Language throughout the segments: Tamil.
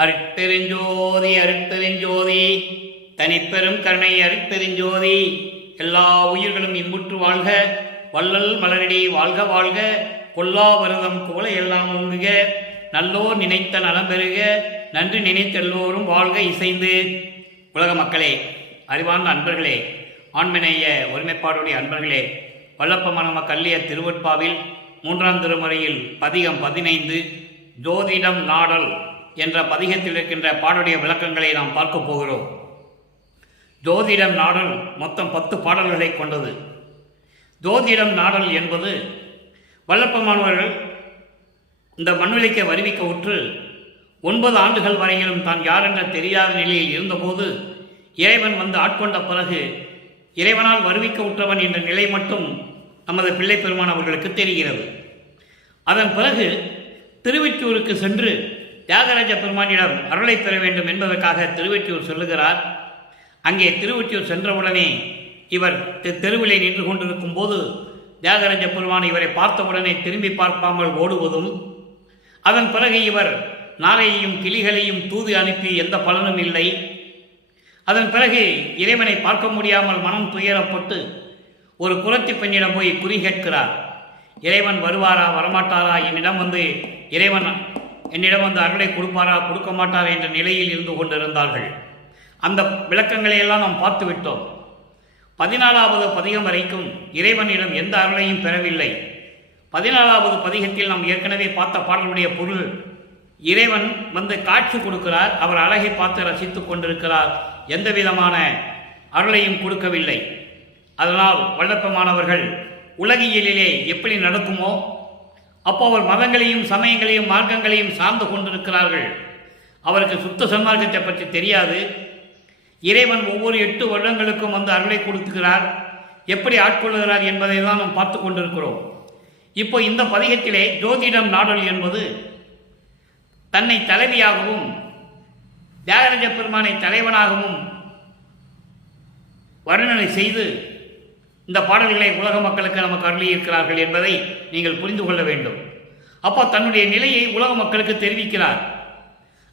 அருட்பெருஞ்சோதி அருட்பெருஞ்சோதி தனிப்பெரும் கருணை அருட்பெருஞ்சோதி. எல்லா உயிர்களும் இன்புற்று வாழ்க, வள்ளல் மலரடி வாழ்க வாழ்க, கொல்லா வருதம் குவளை எல்லாம் ஓங்குக, நல்லோர் நினைத்த நலம் பெறுக, நன்றி நினைத்தெல்லோரும் வாழ்க இசைந்து. உலக மக்களே, அறிவார்ந்த அன்பர்களே, ஆண்மநேய ஒருமைப்பாடுடைய அன்பர்களே, வல்லப்ப கல்லிய திருவட்பாவில் 3ஆம் திருமுறையில் பதிகம் 15 ஜோதிடம் நாடல் என்ற பதிகத்தில் இருக்கின்ற பாடலுடைய விளக்கங்களை நாம் பார்க்க போகிறோம். ஜோதிடம் நாடல் மொத்தம் 10 பாடல்களை கொண்டது. ஜோதிடம் நாடல் என்பது வல்லப்பமானவர்கள் இந்த மண்வெளிக்கு வருவிக்க உற்று 9 ஆண்டுகள் வரையிலும் தான் யாரென்ற தெரியாத நிலையில் இருந்தபோது இறைவன் வந்து ஆட்கொண்ட பிறகு இறைவனால் வருவிக்க உற்றவன் என்ற நிலை மட்டும் நமது பிள்ளை பெருமான் அவர்களுக்கு தெரிகிறது. அதன் பிறகு திருவெற்றியூருக்கு சென்று தியாகராஜ பெருமானிடம் அருளை பெற வேண்டும் என்பதற்காக திருவெற்றியூர் சொல்லுகிறார். அங்கே திருவெற்றியூர் சென்றவுடனே இவர் தெருவிலே நின்று கொண்டிருக்கும் போது தியாகராஜ பெருமான் இவரை பார்த்தவுடனே திரும்பி பார்க்காமல் ஓடுவதும், அதன் பிறகு இவர் நாரையையும் கிளிகளையும் தூது அனுப்பி எந்த பலனும் இல்லை. அதன் பிறகு இறைவனை பார்க்க முடியாமல் மனம் துயரப்பட்டு ஒரு குறத்தி பெண்ணிடம் போய் குறி கேட்கிறார். இறைவன் வருவாரா வரமாட்டாரா, இறைவன் என்னிடம் வந்து அருளை கொடுப்பாரா கொடுக்க மாட்டாரா என்ற நிலையில் இருந்து கொண்டிருந்தார்கள். அந்த விளக்கங்களையெல்லாம் நாம் பார்த்து விட்டோம். 14வது பதிகம் வரைக்கும் இறைவனிடம் எந்த அருளையும் பெறவில்லை. 14வது பதிகத்தில் நாம் ஏற்கனவே பார்த்த பாடலுடைய பொருள், இறைவன் வந்து காட்சி கொடுக்கிறார், அவர் அழகை பார்த்து ரசித்துக் கொண்டிருக்கிறார், எந்த விதமான அருளையும் கொடுக்கவில்லை. அதனால் வல்லப்பமானவர்கள் உலகியலிலே எப்படி நடக்குமோ அப்போ அவர் மதங்களையும் சமயங்களையும் மார்க்கங்களையும் சார்ந்து கொண்டிருக்கிறார்கள். அவருக்கு சுத்த சன்மார்க்கத்தை பற்றி தெரியாது. இறைவன் ஒவ்வொரு 8 வருடங்களுக்கும் வந்து அருளை கொடுத்துக்கிறார், எப்படி ஆட்கொள்ளுகிறார் என்பதை தான் நாம் பார்த்து கொண்டிருக்கிறோம். இப்போ இந்த பதிகத்திலே ஜோதிடம் நாடல் என்பது தன்னை தலைவியாகவும் தியாகராஜ பெருமானை தலைவனாகவும் வர்ணனை செய்து இந்த பாடல்களை உலக மக்களுக்கு நமக்கு அருளியிருக்கிறார்கள் என்பதை நீங்கள் புரிந்து கொள்ள வேண்டும். அப்போ தன்னுடைய நிலையை உலக மக்களுக்கு தெரிவிக்கிறார்.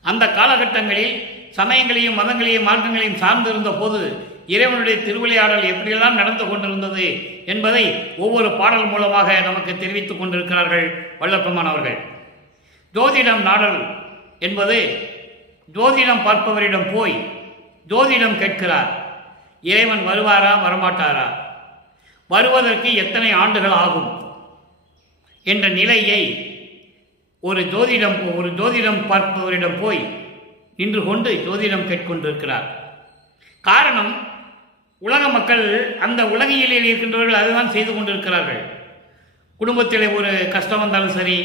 அந்த காலகட்டங்களில் சமயங்களையும் மதங்களையும் மார்க்கங்களையும் சார்ந்திருந்த போது இறைவனுடைய திருவிளையாடல் எப்படியெல்லாம் நடந்து கொண்டிருந்தது என்பதை ஒவ்வொரு பாடல் மூலமாக நமக்கு தெரிவித்துக் கொண்டிருக்கிறார்கள் வல்லப்பமானவர்கள். ஜோதிடம் நாடல் என்பது ஜோதிடம் பார்ப்பவரிடம் போய் ஜோதிடம் கேட்கிறார். இறைவன் வருவாரா வரமாட்டாரா, வருவதற்கு எத்தனை ஆண்டுகள் ஆகும் என்ற நிலையை ஒரு ஜோதிடம் பார்ப்பவரிடம் போய் நின்று கொண்டு ஜோதிடம் கேட்கொண்டிருக்கிறார். காரணம், உலக மக்கள் அந்த உலகியலில் இருக்கின்றவர்கள் அதுதான் செய்து கொண்டிருக்கிறார்கள். குடும்பத்தில் ஒரு கஷ்டம் வந்தாலும் சரி,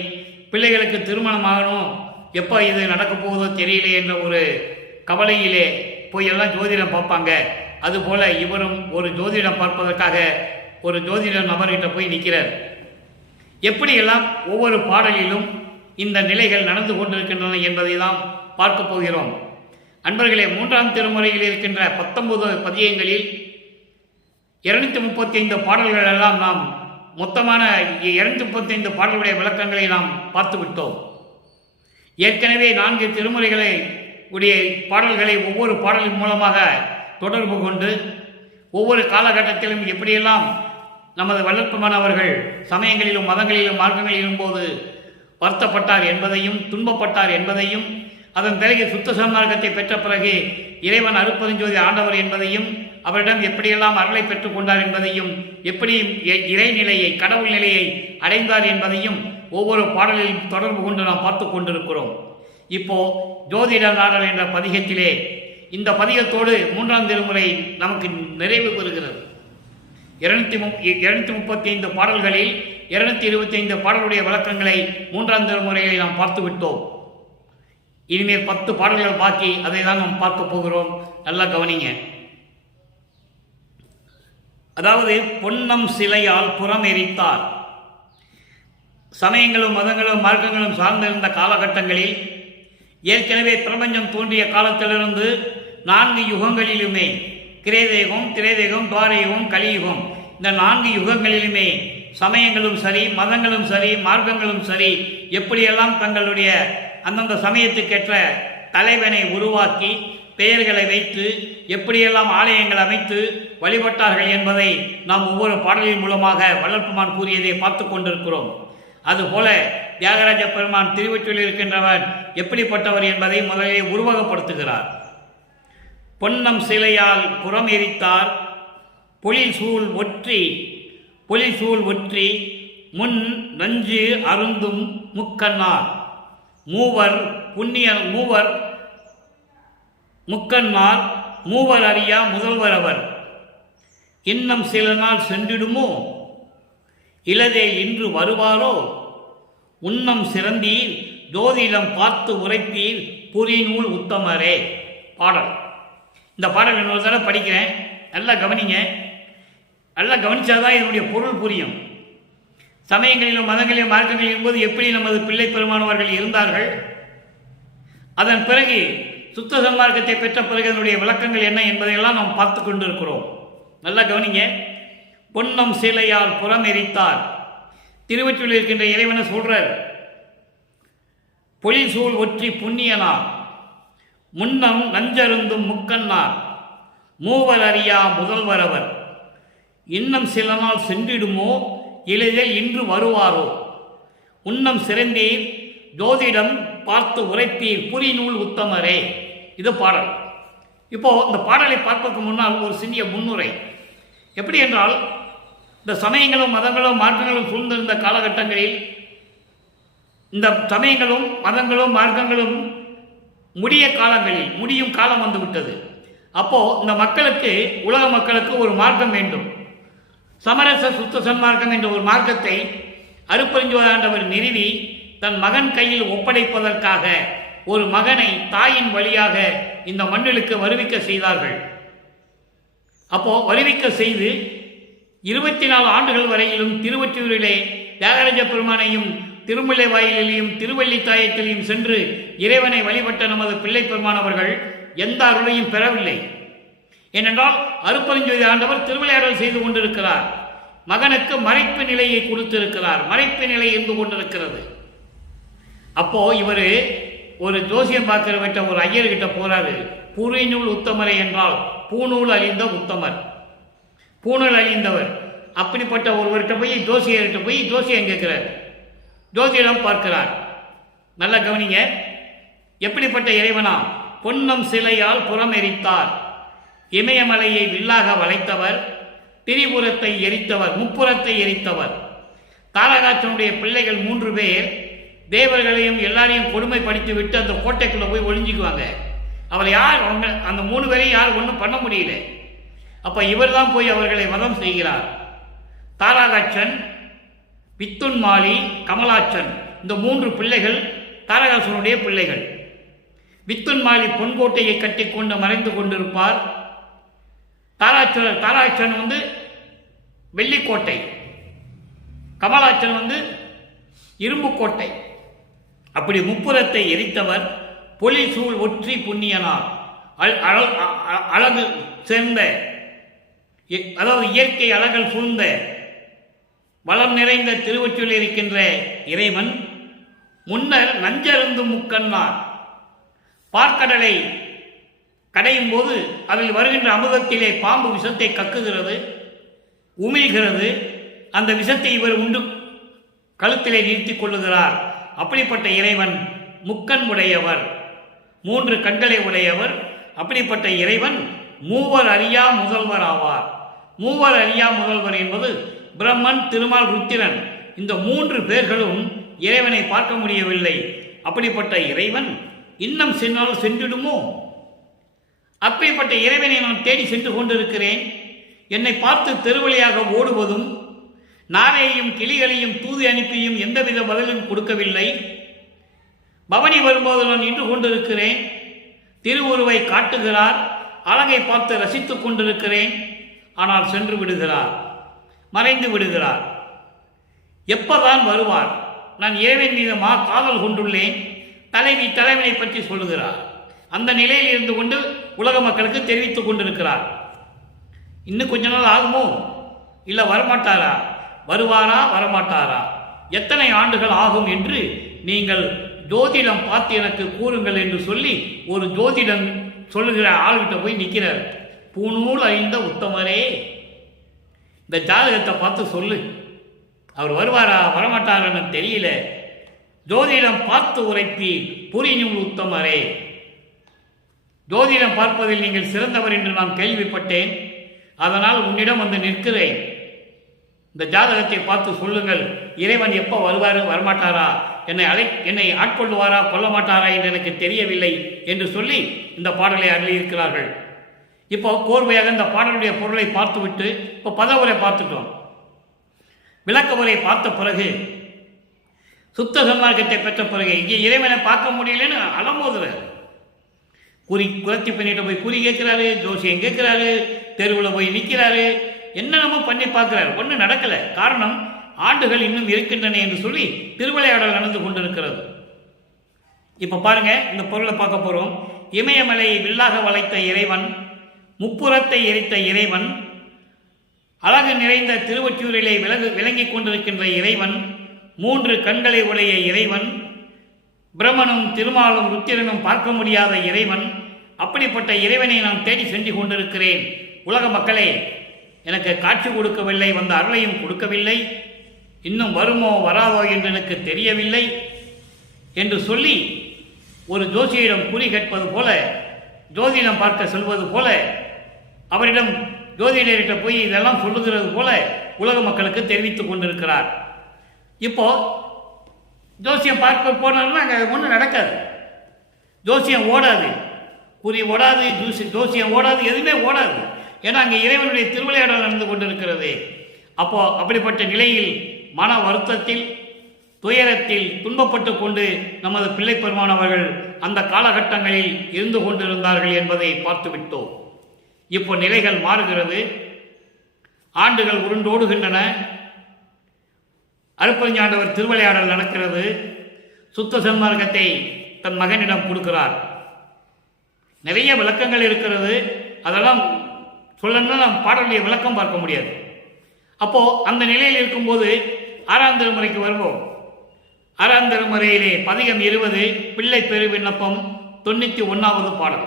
பிள்ளைகளுக்கு திருமணம் ஆகணும், எப்போ இது நடக்கப் போவதோ தெரியல என்ற ஒரு கவலையிலே போய் எல்லாம் ஜோதிடம் பார்ப்பாங்க. அதுபோல இவரும் ஒரு ஜோதிடம் பார்ப்பதற்காக ஒரு ஜோதிட நபர்கிட்ட போய் நிற்கிறார். எப்படியெல்லாம் ஒவ்வொரு பாடலிலும் இந்த நிலைகள் நடந்து கொண்டிருக்கின்றன என்பதை தான் பார்க்க போகிறோம். அன்பர்களே, 3ஆம் திருமுறையில் இருக்கின்ற 19 பதியங்களில் 235 பாடல்கள் எல்லாம் நாம் மொத்தமான 235 பாடல்களுடைய விளக்கங்களை நாம் பார்த்து விட்டோம். ஏற்கனவே 4 திருமுறைகளை உடைய பாடல்களை ஒவ்வொரு பாடலின் மூலமாக தொடர்பு கொண்டு ஒவ்வொரு காலகட்டத்திலும் எப்படியெல்லாம் நமது வல்லப்பமானவர்கள் சமயங்களிலும் மதங்களிலும் மார்க்கங்களிலும் போது வருத்தப்பட்டார் என்பதையும் துன்பப்பட்டார் என்பதையும், அதன் பிறகு சுத்த சன்மார்க்கத்தை பெற்ற பிறகு இறைவன் அருட்பெருஞ்சோதி ஆண்டவர் என்பதையும், அவரிடம் எப்படியெல்லாம் அருளை பெற்றுக் கொண்டார் என்பதையும், எப்படி இறைநிலையை கடவுள் நிலையை அடைந்தார் என்பதையும் ஒவ்வொரு பாடலிலும் தொடர்பு கொண்டு நாம் பார்த்து கொண்டிருக்கிறோம். இப்போ ஜோதிட நாடல் என்ற பதிகத்திலே இந்த பதிகத்தோடு 3ஆம் திருமுறை நமக்கு நிறைவு பெறுகிறது. 235 பாடல்களில் 225 பாடலுடைய விளக்கங்களை 3ஆம் திருமுறையை நாம் பார்த்து விட்டோம். இனிமேல் 10 பாடல்கள் பாக்கி, அதை தான் நாம் பார்க்க போகிறோம். நல்லா கவனிங்க. அதாவது, பொன்னம் சிலையால் புறம் எரித்தார். சமயங்களும் மதங்களும் மார்க்கங்களும் சார்ந்திருந்த காலகட்டங்களில் ஏற்கனவே பிரபஞ்சம் தோன்றிய காலத்திலிருந்து 4 யுகங்களிலுமே, கிரேதயுகம், திரேதயுகம், துவாரயுகம், கலியுகம், இந்த 4 யுகங்களிலுமே சமயங்களும் சரி, மதங்களும் சரி, மார்க்கங்களும் சரி, எப்படியெல்லாம் தங்களுடைய அந்தந்த சமயத்துக்கேற்ற தலைவனை உருவாக்கி பெயர்களை வைத்து எப்படியெல்லாம் ஆலயங்கள் அமைத்து வழிபட்டார்கள் என்பதை நாம் ஒவ்வொரு பாடலின் மூலமாக வள்ளற்பெருமான் கூறியதை பார்த்து கொண்டிருக்கிறோம். அதுபோல தியாகராஜ பெருமான் திருவொற்றியூரில் இருக்கின்றவர் எப்படிப்பட்டவர் என்பதை முதலிலே உருவகப்படுத்துகிறார். பொன்னம் சிலையால் புறம் எரித்தார் பொழில் சூழ் ஒற்றி முன் நஞ்சு அருந்தும் முக்கண்ணார் மூவர் முக்கண்ணார் மூவர் அறியா முதல்வர் அவர். இன்னும் சில நாள் சென்றிடுமோ இலதே இன்று வருவாரோ உன்னம் சிறந்தீர் ஜோதிடம் பார்த்து உரைப்பீர் புரிநூல் உத்தமரே. பாடல். இந்த பாடல் இன்னொரு தடவை படிக்கிறேன், நல்லா கவனிங்க. நல்லா கவனிச்சாதான் இதனுடைய பொருள் புரியும். சமயங்களிலும் மதங்களிலும் மார்க்கங்களிலும் போது எப்படி நமது பிள்ளை பெருமானவர்கள் இருந்தார்கள், அதன் பிறகு சுத்த சன்மார்க்கத்தை பெற்ற பிறகு அதனுடைய விளக்கங்கள் என்ன என்பதையெல்லாம் நாம் பார்த்து கொண்டிருக்கிறோம். நல்லா கவனிங்க. பொன்னம் சிலையால் புறம் எரித்தார். திருவொற்றியூரில் இருக்கின்ற இறைவனை சொல்றார். பொழில் சூழ் ஒற்றி புண்ணியனார் முன்னம் நஞ்சருந்தும் முக்கண்ணார் மூவர் அறியா முதல்வர் அவர். இன்னும் சில நாள் சென்றிடுமோ எளிதில் இன்று வருவாரோ உன்னம் சிறந்தீர் ஜோதிடம் பார்த்து உரைப்பீர் புரிநூல் உத்தமரே. இது பாடல். இப்போ இந்த பாடலை பார்ப்பதற்கு முன்னால் ஒரு சிறிய முன்னுரை. எப்படி என்றால், இந்த சமயங்களும் மதங்களும் மார்க்கங்களும் சூழ்ந்திருந்த காலகட்டங்களில் இந்த சமயங்களும் மதங்களும் மார்க்கங்களும் முடியும் காலம் வந்துவிட்டது. அப்போ இந்த மக்களுக்கு, உலக மக்களுக்கு ஒரு மார்க்கம் வேண்டும். சமரச சுத்த சன்மார்க்கம் என்ற ஒரு மார்க்கத்தை அருட்பெருஞ்சோதி நிறுவி தன் மகன் கையில் ஒப்படைப்பதற்காக ஒரு மகனை தாயின் வழியாக இந்த மண்ணிலுக்கு வருவிக்க செய்தார்கள். அப்போ வருவிக்க செய்து 24 ஆண்டுகள் வரையிலும் திருவொற்றியூரிலே தியாகராஜ பெருமானையும் திருமுல்லை வாயிலையும் திருவள்ளித்தாயத்திலையும் சென்று இறைவனை வழிபட்ட நமது பிள்ளை பெருமானவர்கள் எந்த அருளையும் பெறவில்லை. ஏனென்றால் அருட்பெருஞ்சோதி ஆண்டவர் திருவிளையாடல் செய்து கொண்டிருக்கிறார். மகனுக்கு மறைப்பு நிலையை கொடுத்திருக்கிறார். மறைப்பு நிலை இருந்து கொண்டிருக்கிறது. அப்போ இவர் ஒரு ஜோசியம் பார்க்கிறவற்ற ஒரு ஐயர்கிட்ட போறாரு. புரிநூல் உத்தமரை என்றால் பூநூல் அழிந்த உத்தமர், பூநூல் அழிந்தவர். அப்படிப்பட்ட ஒருவர்கிட்ட போய் ஜோசியர்கிட்ட போய் ஜோசியம் கேட்கிறார். ஜோசியிடம் பார்க்கிறார். நல்லா கவனிங்க. எப்படிப்பட்ட இறைவனா? பொன்னம் சிலையால் புறம் எரித்தார். இமயமலையை வில்லாக வளைத்தவர், திரிபுரத்தை எரித்தவர், முப்புறத்தை எரித்தவர். தாரகாச்சனுடைய பிள்ளைகள் 3 பேர் தேவர்களையும் எல்லாரையும் கொடுமைப்படுத்தி விட்டு அந்த கோட்டைக்குள்ள போய் ஒளிஞ்சிக்குவாங்க. அவரை யார், அந்த 3 பேரையும் யார் ஒன்றும் பண்ண முடியல. அப்ப இவர் தான் போய் அவர்களை வதம் செய்கிறார். தாரகாச்சன், வித்துன்மாலி, கமலாச்சன், இந்த 3 பிள்ளைகள் தாரகாசனுடைய பிள்ளைகள். வித்துன்மாலி பொன்கோட்டையை கட்டி கொண்டு மறைந்து கொண்டிருப்பார். தாராச்சன் வெள்ளிக்கோட்டை, கமலாச்சன் இரும்புக்கோட்டை. அப்படி முப்புறத்தை எரித்தவர் பொழில் சூழ் ஒற்றி புண்ணியனார். அழகு சேர்ந்த, அதாவது இயற்கை அழகல் சூழ்ந்த வளம் நிறைந்த திருவொற்றியூரில் இருக்கின்ற இறைவன் முன்னர் நஞ்சருந்தும் முக்கண்ணார். பார்க்கடலை கடையும் போது அதில் வருகின்ற அமுதத்திலே பாம்பு விஷத்தை கக்குகிறது, உமிழ்கிறது. அந்த விஷத்தை இவர் உண்டு கழுத்திலே நிறுத்திக் கொள்ளுகிறார். அப்படிப்பட்ட இறைவன் முக்கண் உடையவர், 3 கண்களை உடையவர். அப்படிப்பட்ட இறைவன் மூவர் அறியா முதல்வர் ஆவார். மூவர் அறியா முதல்வர் என்பது பிரம்மன், திருமால், ருத்திரன். இந்த 3 பேர்களும் இறைவனை பார்க்க முடியவில்லை. அப்படிப்பட்ட இறைவன் இன்னும் சென்றால் சென்றிடுமோ? அப்படிப்பட்ட இறைவனை நான் தேடி சென்று கொண்டிருக்கிறேன். என்னை பார்த்து தெருவழியாக ஓடுவதும் நாரையையும் கிளிகளையும் தூது அனுப்பியும் எந்தவித பதிலும் கொடுக்கவில்லை. பவனி வரும்போது நான் நின்று கொண்டிருக்கிறேன். திருவுருவை காட்டுகிறார். அழகை பார்த்து ரசித்துக் கொண்டிருக்கிறேன். ஆனால் சென்று விடுகிறார், மறைந்து விடுகிறார். எப்பதான் வருவார்? நான் இறைவன் மீது காதல் கொண்டுள்ளேன். தலைவனை பற்றி சொல்லுகிறார். அந்த நிலையில் இருந்து கொண்டு உலக மக்களுக்கு தெரிவித்துக் கொண்டிருக்கிறார். இன்னும் கொஞ்ச நாள் ஆகுமோ? இல்லை வருமாட்டாரா? வருவாரா வரமாட்டாரா? எத்தனை ஆண்டுகள் ஆகும் என்று நீங்கள் ஜோதிடம் பார்த்து எனக்கு கூறுங்கள் என்று சொல்லி ஒரு ஜோதிடம் சொல்லுகிற ஆள்கிட்ட போய் நிற்கிறார். பூநூல் அழிந்த உத்தமரே, இந்த ஜாதகத்தை பார்த்து சொல்லு, அவர் வருவாரா வரமாட்டாரான்னு தெரியல, ஜோதிடம் பார்த்து உரைப்பி புரிநூல் உத்தமரே, ஜோதிடம் பார்ப்பதில் நீங்கள் சிறந்தவர் என்று நான் கேள்விப்பட்டேன், அதனால் உன்னிடம் வந்து நிற்கிறேன், இந்த ஜாதகத்தை பார்த்து சொல்லுங்கள், இறைவன் எப்போ வருவார் வரமாட்டாரா, என்னை ஆட்கொள்ளுவாரா கொல்ல மாட்டாரா என்று எனக்கு தெரியவில்லை என்று சொல்லி இந்த பாடலை அருளியிருக்கிறார்கள். இப்போ கோர்வையாக இந்த பாடலுடைய பொருளை பார்த்துவிட்டு இப்போ பதவுரை பார்த்துட்டோம். விளக்க உரை பார்த்த பிறகு சுத்த சன்மார்க்கத்தை பெற்ற பிறகு இங்கே இறைவனை பார்க்க முடியலன்னு அலமோதுறாரு. குரத்தி பண்ணிட்டு போய் குறி கேட்கிறாரு, ஜோசியம் கேட்கிறாரு, தெருவில் போய் நிற்கிறாரு, என்னென்னமோ பண்ணி பார்க்கிறாரு, ஒன்றும் நடக்கலை. காரணம் ஆண்டுகள் இன்னும் இருக்கின்றன என்று சொல்லி திருவிளையாடல் நடந்து கொண்டிருக்கிறது. இப்போ பாருங்க, இந்த பொருளை பார்க்க போகிறோம். இமயமலையை வில்லாக வளைத்த இறைவன், முப்புறத்தை எரித்த இறைவன், அழகு நிறைந்த திருவொற்றியூரிலே விளங்கி கொண்டிருக்கின்ற இறைவன், 3 கண்களை உடைய இறைவன், பிரம்மனும் திருமாலும் ருத்திரனும் பார்க்க முடியாத இறைவன், அப்படிப்பட்ட இறைவனை நான் தேடி சென்று கொண்டிருக்கிறேன். உலக மக்களே, எனக்கு காட்சி கொடுக்கவில்லை, வந்த அருளையும் கொடுக்கவில்லை, இன்னும் வருமோ வராதோ என்று எனக்கு தெரியவில்லை என்று சொல்லி ஒரு ஜோசியிடம் குறி கேட்பது போல, ஜோதிடம் பார்க்க சொல்வது போல, அவரிடம் ஜோதிடர்கிட்ட போய் இதெல்லாம் சொல்லுகிறது போல உலக மக்களுக்கு தெரிவித்துக் கொண்டிருக்கிறார். இப்போ ஜோசியம் பார்க்க போனாலும் அங்கே ஒன்றும் நடக்காது, ஜோசியம் ஓடாது, குறி ஓடாது, ஜோசியம் ஓடாது, எதுவுமே ஓடாது. ஏன்னா அங்கே இறைவனுடைய திருவிளையாடல் நடந்து கொண்டிருக்கிறது. அப்போ அப்படிப்பட்ட நிலையில் மன வருத்தத்தில் துயரத்தில் துன்பப்பட்டு கொண்டு நமது பிள்ளை பெருமானவர்கள் அந்த காலகட்டங்களில் இருந்து கொண்டிருந்தார்கள் என்பதை பார்த்துவிட்டோம். இப்போ நிலைகள் மாறுகிறது, ஆண்டுகள் உருண்டோடுகின்றன, அருட்பெருஞ்சாண்டவர் திருவிளையாடல் நடக்கிறது. சுத்த சன்மார்க்கத்தை தன் மகனிடம் கொடுக்கிறார். நிறைய விளக்கங்கள் இருக்கிறது, அதெல்லாம் சொல்லணும்னா நம் பாடலுடைய விளக்கம் பார்க்க முடியாது. அப்போ அந்த நிலையில் இருக்கும்போது 6ஆம் திருமுறைக்கு வருவோம். 6ஆம் திருமுறையிலே பதிகம் 20 பிள்ளை பெரு விண்ணப்பம் 91வது பாடல்.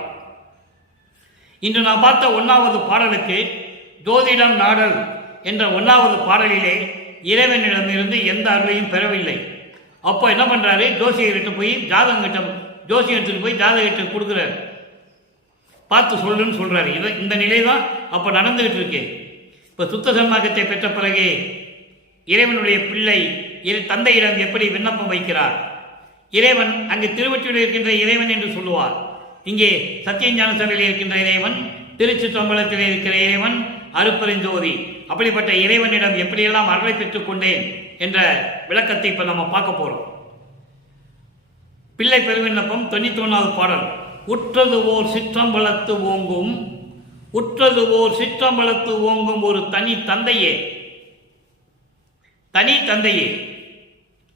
இன்று நான் பார்த்த 1வது பாடலுக்கு ஜோதிடம் நாடல் என்ற 1வது பாடலிலே இறைவனிடமிருந்து எந்த அருளையும் பெறவில்லை. அப்போ என்ன பண்றாரு, ஜோசியர்கிட்ட போய் ஜோசியர்கிட்ட போய் ஜாதகத்தை கொடுக்குறாரு, பார்த்து சொல்லுன்னு சொல்றாரு. இந்த நிலை தான் அப்போ நடந்துகிட்டு இருக்கு. இப்போ சுத்த சன்மார்க்கத்தை பெற்ற பிறகு இறைவனுடைய பிள்ளை தந்தையிடம் எப்படி விண்ணப்பம் வைக்கிறார், இறைவன் அங்கு திருவொற்றியூரில் இருக்கின்ற இறைவன் என்று சொல்லுவார், இங்கே சத்தியஞான சபையில் இருக்கின்ற இறைவன், திருச்சிற்றம்பலத்தில் இருக்கிற இறைவன், அருட்பெருஞ்சோதி, அப்படிப்பட்ட இறைவனிடம் எப்படியெல்லாம் அருளை பெற்றுக் கொண்டேன் என்ற விளக்கத்தை இப்போ நம்ம பார்க்க போறோம். பிள்ளை பெருவிண்ணப்பம் 91வது பாடல். உற்றது ஓர் சிற்றம்பலத்து ஓங்கும், உற்றது ஓர் சிற்றம்பலத்து ஓங்கும் ஒரு தனி தந்தையே, தனி தந்தையே,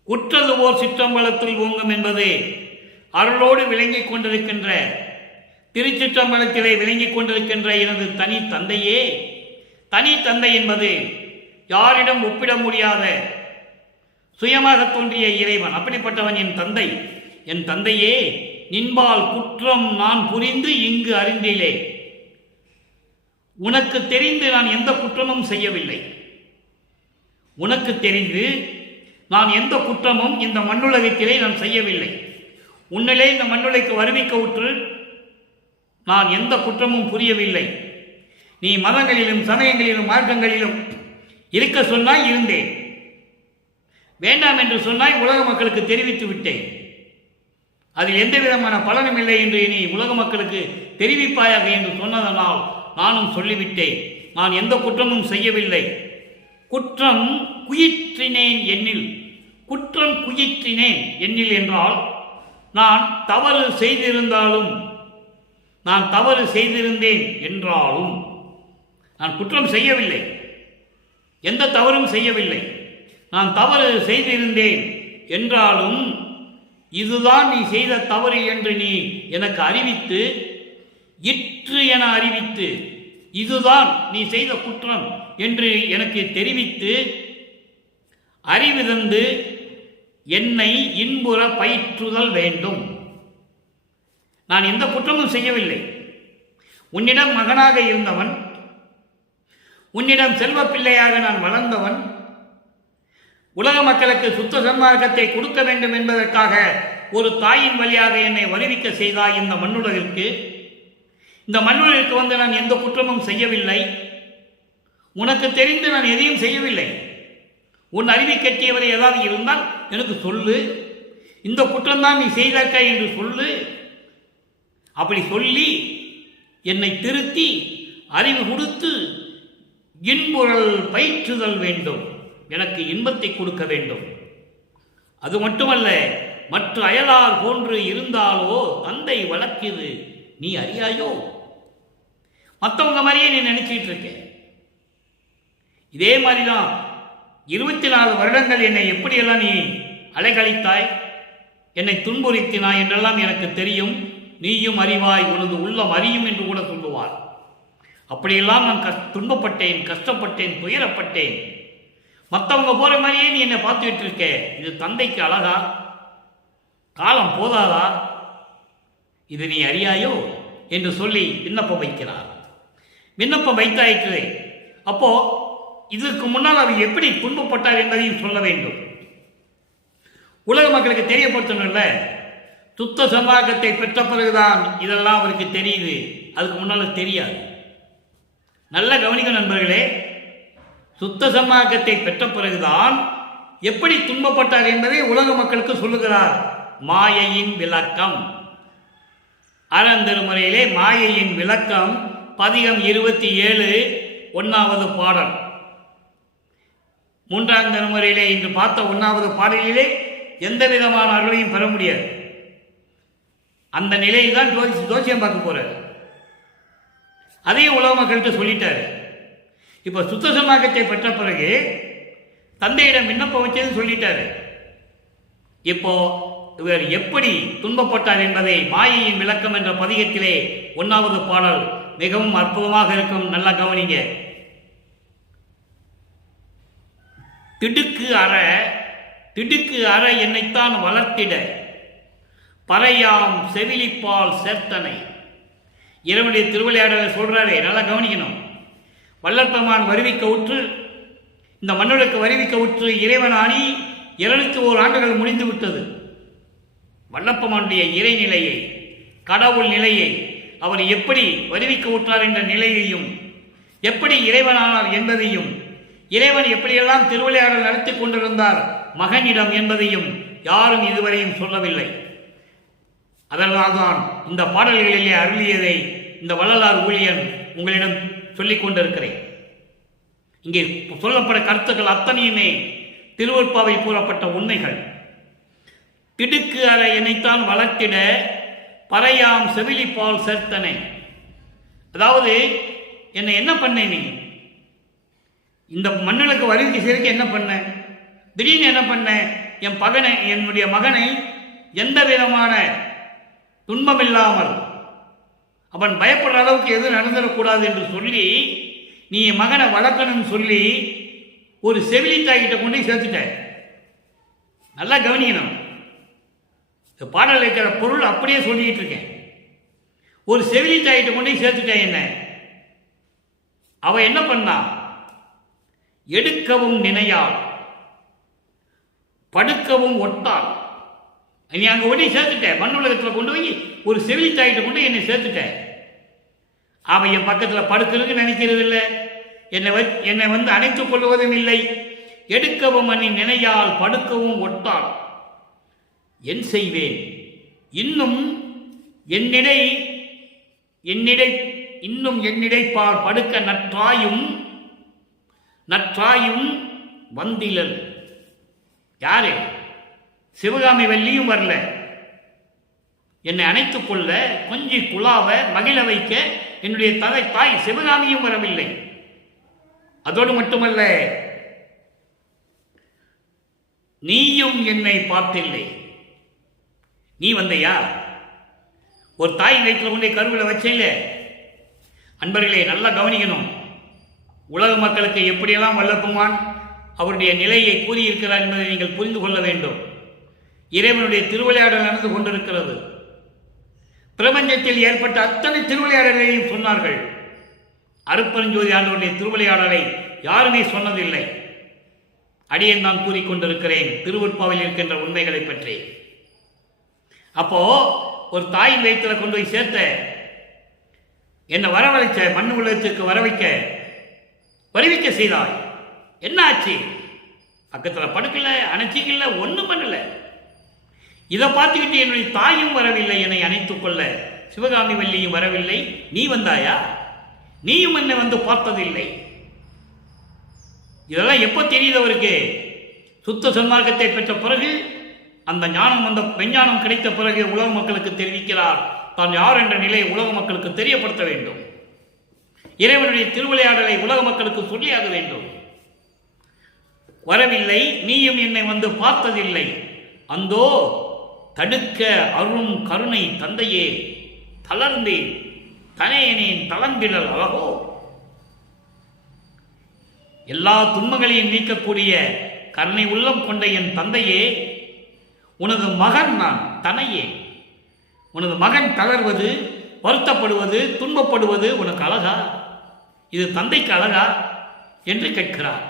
உற்றது ஓர் சிற்றம்பலத்தில் ஓங்கும் என்பது அருளோடு விளங்கிக் கொண்டிருக்கின்ற திருச்சிற்றம்பலத்திலே விளங்கிக் கொண்டிருக்கின்ற எனது தனி தந்தையே. தனி தந்தை என்பது யாரிடம் ஒப்பிட முடியாத சுயமாக தோன்றிய இறைவன், அப்படிப்பட்டவன் என் தந்தை. என் தந்தையே, நின்பால் குற்றம் நான் புரிந்து இங்கு அறிந்திலே, உனக்கு தெரிந்து நான் எந்த குற்றமும் செய்யவில்லை, உனக்கு தெரிந்து நான் எந்த குற்றமும் இந்த மண்ணுலகத்திலே நான் செய்யவில்லை, உன்னிலே இந்த மண்ணுலைக்கு வருவிக்க உற்று நான் எந்த குற்றமும் புரியவில்லை, நீ மதங்களிலும் சமயங்களிலும் மார்க்கங்களிலும் இருக்க சொன்னாய் இருந்தேன், வேண்டாம் என்று சொன்னாய் உலக மக்களுக்கு தெரிவித்து விட்டேன், அதில் எந்த விதமான பலனும் இல்லை என்று நீ உலக மக்களுக்கு தெரிவிப்பாயாக என்று சொன்னதனால் நானும் சொல்லிவிட்டேன், நான் எந்த குற்றமும் செய்யவில்லை, குற்றம் குயிற்றினேன் என்னில், குற்றம் குயிற்றினேன் என்னில் என்றால் நான் தவறு செய்திருந்தாலும், நான் தவறு செய்திருந்தேன் என்றாலும், நான் குற்றம் செய்யவில்லை, எந்த தவறும் செய்யவில்லை, நான் தவறு செய்திருந்தேன் என்றாலும் இதுதான் நீ செய்த தவறு என்று நீ எனக்கு அறிவித்து, இற்று என அறிவித்து, இதுதான் நீ செய்த குற்றம் என்று எனக்கு தெரிவித்து, அறிவு தந்து என்னை இன்புற பயிற்றுதல் வேண்டும். நான் எந்த குற்றமும் செய்யவில்லை. உன்னிடம் மகனாக இருந்தவன், உன்னிடம் செல்வ பிள்ளையாக நான் வளர்ந்தவன், உலக மக்களுக்கு சுத்த சன்மார்க்கத்தை கொடுக்க வேண்டும் என்பதற்காக ஒரு தாயின் வழியாக என்னை வருவிக்க செய்தாய் இந்த மண்ணுலகிற்கு. இந்த மண்ணுலகிற்கு வந்து நான் எந்த குற்றமும் செய்யவில்லை. உனக்கு தெரிந்து நான் எதையும் செய்யவில்லை. உன் அறிவை கட்டியவரை ஏதாவது இருந்தால் எனக்கு சொல்லு, இந்த குற்றம்தான் நீ செய்தாக்க என்று சொல்லு. அப்படி சொல்லி என்னை திருத்தி அறிவு கொடுத்து இன்புறல் பயிற்றுதல் வேண்டும். எனக்கு இன்பத்தை கொடுக்க வேண்டும். அது மட்டுமல்ல, மற்ற அயலார் போன்று இருந்தாலோ தந்தை வழக்கிது நீ அறியாயோ. மற்றவங்க மாதிரியே நீ நினைச்சிட்டு இருக்க. இதே மாதிரிதான் 24 வருடங்கள் என்னை எப்படியெல்லாம் நீ அலைகழித்தாய், என்னை துன்புறுத்தினாய் என்றெல்லாம் எனக்கு தெரியும். நீயும் அறிவாய், உனது உள்ளம் அறியும் என்று கூட சொல்லுவார். அப்படியெல்லாம் நான் துன்பப்பட்டேன், கஷ்டப்பட்டேன், துயரப்பட்டேன். மற்றவங்க போற மாதிரியே நீ என்னை பார்த்துக்கிட்டு இருக்க. இது தந்தைக்கு அழகா? காலம் போதாதா? இது நீ அறியாயோ என்று சொல்லி விண்ணப்பம் வைக்கிறார். விண்ணப்பம் வைத்தாயிற்று. அப்போ இதற்கு முன்னால் அவர் எப்படி துன்பப்பட்டார் என்பதையும் சொல்ல வேண்டும். உலக மக்களுக்கு தெரியப்படுத்தணும்ல. சுத்த சன்மார்க்கத்தை பெற்ற பிறகுதான் இதெல்லாம் அவருக்கு தெரியுது. அதுக்கு முன்னால் தெரியாது. நல்ல கவனிக்க நண்பர்களே. சுத்த சன்மார்க்கத்தை பெற்ற பிறகுதான் எப்படி துன்பப்பட்டார் என்பதை உலக மக்களுக்கு சொல்லுகிறார். மாயையின் விளக்கம். அறந்திருமுறையிலே மாயையின் விளக்கம் பதிகம் 27 1வது பாடல். 3ஆம் திருமுறையிலே இன்று பார்த்த 1வது பாடலிலே எந்த விதமான அருளையும் பெற முடியாது. அந்த நிலையில் தான் ஜோசியம் பார்க்க போறார். அதையும் உலக மக்கள்கிட்ட சொல்லிட்டாரு. இப்போ சுத்த சன்மார்க்கத்தை பெற்ற பிறகு தந்தையிடம் விண்ணப்பம் வச்சது சொல்லிட்டாரு. இப்போ இவர் எப்படி துன்பப்பட்டார் என்பதை மாயையின் விளக்கம் என்ற பதிகத்திலே 1வது பாடல் மிகவும் அற்புதமாக இருக்கும். நல்லா கவனிங்க. திடுக்கு அற என்னைத்தான் வளர்த்திட பறையாம் செவிலிப்பால் சேர்த்தனை. இறைவனுடைய திருவிளையாடலை சொல்றாரே, நல்லா கவனிக்கணும். வல்லற்பெருமான் வருவிக்க உற்று, இந்த மண்ணுக்கு வருவிக்க உற்று இறைவன் ஆணி 201 ஆண்டுகள் முடிந்து விட்டது. வல்லப்பெருமானுடைய இறைநிலையை, கடவுள் நிலையை, அவர் எப்படி வருவிக்க உற்றார் என்ற நிலையையும், எப்படி இறைவனானார் என்பதையும், இறைவன் எப்படியெல்லாம் திருவிளையாடல் நடத்தி கொண்டிருந்தார் மகனிடம் என்பதையும் யாரும் இதுவரையும் சொல்லவில்லை. அதனால்தான் இந்த பாடல்களிலே அருளியதை இந்த வள்ளலார் ஊழியன் உங்களிடம் சொல்லிக் கொண்டிருக்கிறேன். இங்கே சொல்லப்பட கருத்துக்கள் அத்தனையுமே திருவருட்பாவில் கூறப்பட்ட உண்மைகள். திடுக்கு அற என்னைத்தான் வளர்த்திட பறையாம் செவிலிப்பால் சேர்த்தனை. அதாவது என்னை என்ன பண்ண, நீ இந்த மண்ணுக்கு வருகை சேர்க்க என்ன பண்ண? திடீர்னு என்ன பண்ண? என்னுடைய மகனை எந்த விதமான துன்பமில்லாமல் அவன் பயப்படுற அளவுக்கு எதுவும் நடந்துடக்கூடாது என்று சொல்லி நீ என் மகனை வளர்க்கணும்னு சொல்லி ஒரு செவிலித்தாய்கிட்ட கொண்டு சேர்த்துட்ட. நல்லா கவனிக்கணும். இந்த பாடல் இருக்கிற பொருள் அப்படியே சொல்லிக்கிட்டு இருக்கேன். ஒரு செவிலித்தாய்கிட்ட கொண்டு சேர்த்துட்ட. என்ன அவ என்ன பண்ணா? எடுக்கவும் நினையாள், படுக்கவும் ஒட்டாள். நீ அங்கே கொண்டு சேர்த்துட்ட. மண்ணுலகத்தில் கொண்டு போய் ஒரு செவிலித்தாய்கிட்ட கொண்டு என்னை சேர்த்துட்ட. அவன் என் பக்கத்தில் படுக்கிறதுக்கு நினைக்கிறது இல்லை, என்னை அணைத்துக் கொள்வதும் இல்லை. எடுக்கவும் அணி நினையால், படுக்கவும் ஒட்டாள். என் செய்வேன்? இன்னும் என்னிடை பார் படுக்க நற்றாயும் வந்திலல். யாரு? சிவகாமி வள்ளியும் வரல. என்னை அணைத்துக் கொள்ள, கொஞ்சி குழாவ, மகிழ வைக்க என்னுடைய தாய் சிவகாமியும் வரவில்லை. அதோடு மட்டுமல்ல, நீயும் என்னை பார்த்தில்லை. நீ வந்தையா? ஒரு தாய் வயிற்றில் கொண்டே கருவில வச்சேல. அன்பர்களே, நல்லா கவனிக்கணும். உலக மக்களுக்கு எப்படியெல்லாம் வல்லப்பெருமான் அவருடைய நிலையை கூறியிருக்கிறார் என்பதை நீங்கள் புரிந்து கொள்ள வேண்டும். இறைவனுடைய திருவிளையாடல் நடந்து கொண்டிருக்கிறது. பிரபஞ்சத்தில் ஏற்பட்ட அத்தனை திருவிளையாடலையும் சொன்னார்கள். அருட்பெருஞ்சோதி ஆண்டவருடைய திருவிளையாடலை யாருமே சொன்னதில்லை. அடியேன் நான் கூறிக்கொண்டிருக்கிறேன் திருவருட்பாவில் இருக்கின்ற உண்மைகளை பற்றி. அப்போ ஒரு தாயின் வயிற்றுல கொண்டு போய் சேர்த்த, என்னை வரவழைச்ச, மண்ணு உலகத்திற்கு வருவிக்க செய்தாய். என்ன ஆச்சு? பக்கத்தில் படுக்கல, அணைச்சிக்கல, ஒன்றும் பண்ணல. இதை பார்த்துக்கிட்டு என்னுடைய தாயும் வரவில்லை என்னை அணைத்துக் கொள்ள, சிவகாமி வள்ளியும் வரவில்லை. நீ வந்தாயா? நீயும் என்னை வந்து பார்த்ததில்லை. இதெல்லாம் எப்போ தெரியுது அவருக்கு? சுத்த சன்மார்க்கத்தை பெற்ற பிறகு, அந்த ஞானம், அந்த மெஞ்ஞானம் கிடைத்த பிறகு உலக மக்களுக்கு தெரிவிக்கிறார். தான் யார் என்ற நிலையை உலக மக்களுக்கு தெரியப்படுத்த வேண்டும். இறைவனுடைய திருவிளையாடலை உலக மக்களுக்கு சொல்லியாக வேண்டும். வரவில்லை, நீயும் என்னை வந்து பார்த்ததில்லை. அந்தோ தடுக்க அருளும் கருணை தந்தையே, தளர்ந்தேன் தனையனேன் தளர்ந்திடல் அழகோ. எல்லா துன்பங்களையும் நீக்கக்கூடிய கருணை உள்ளம் கொண்ட என் தந்தையே, உனது மகன் நான் தனையே. உனது மகன் தளர்வது, வருத்தப்படுவது, துன்பப்படுவது உனக்கு அழகா? இது தந்தைக்கு அழகா என்று கேட்கிறார்.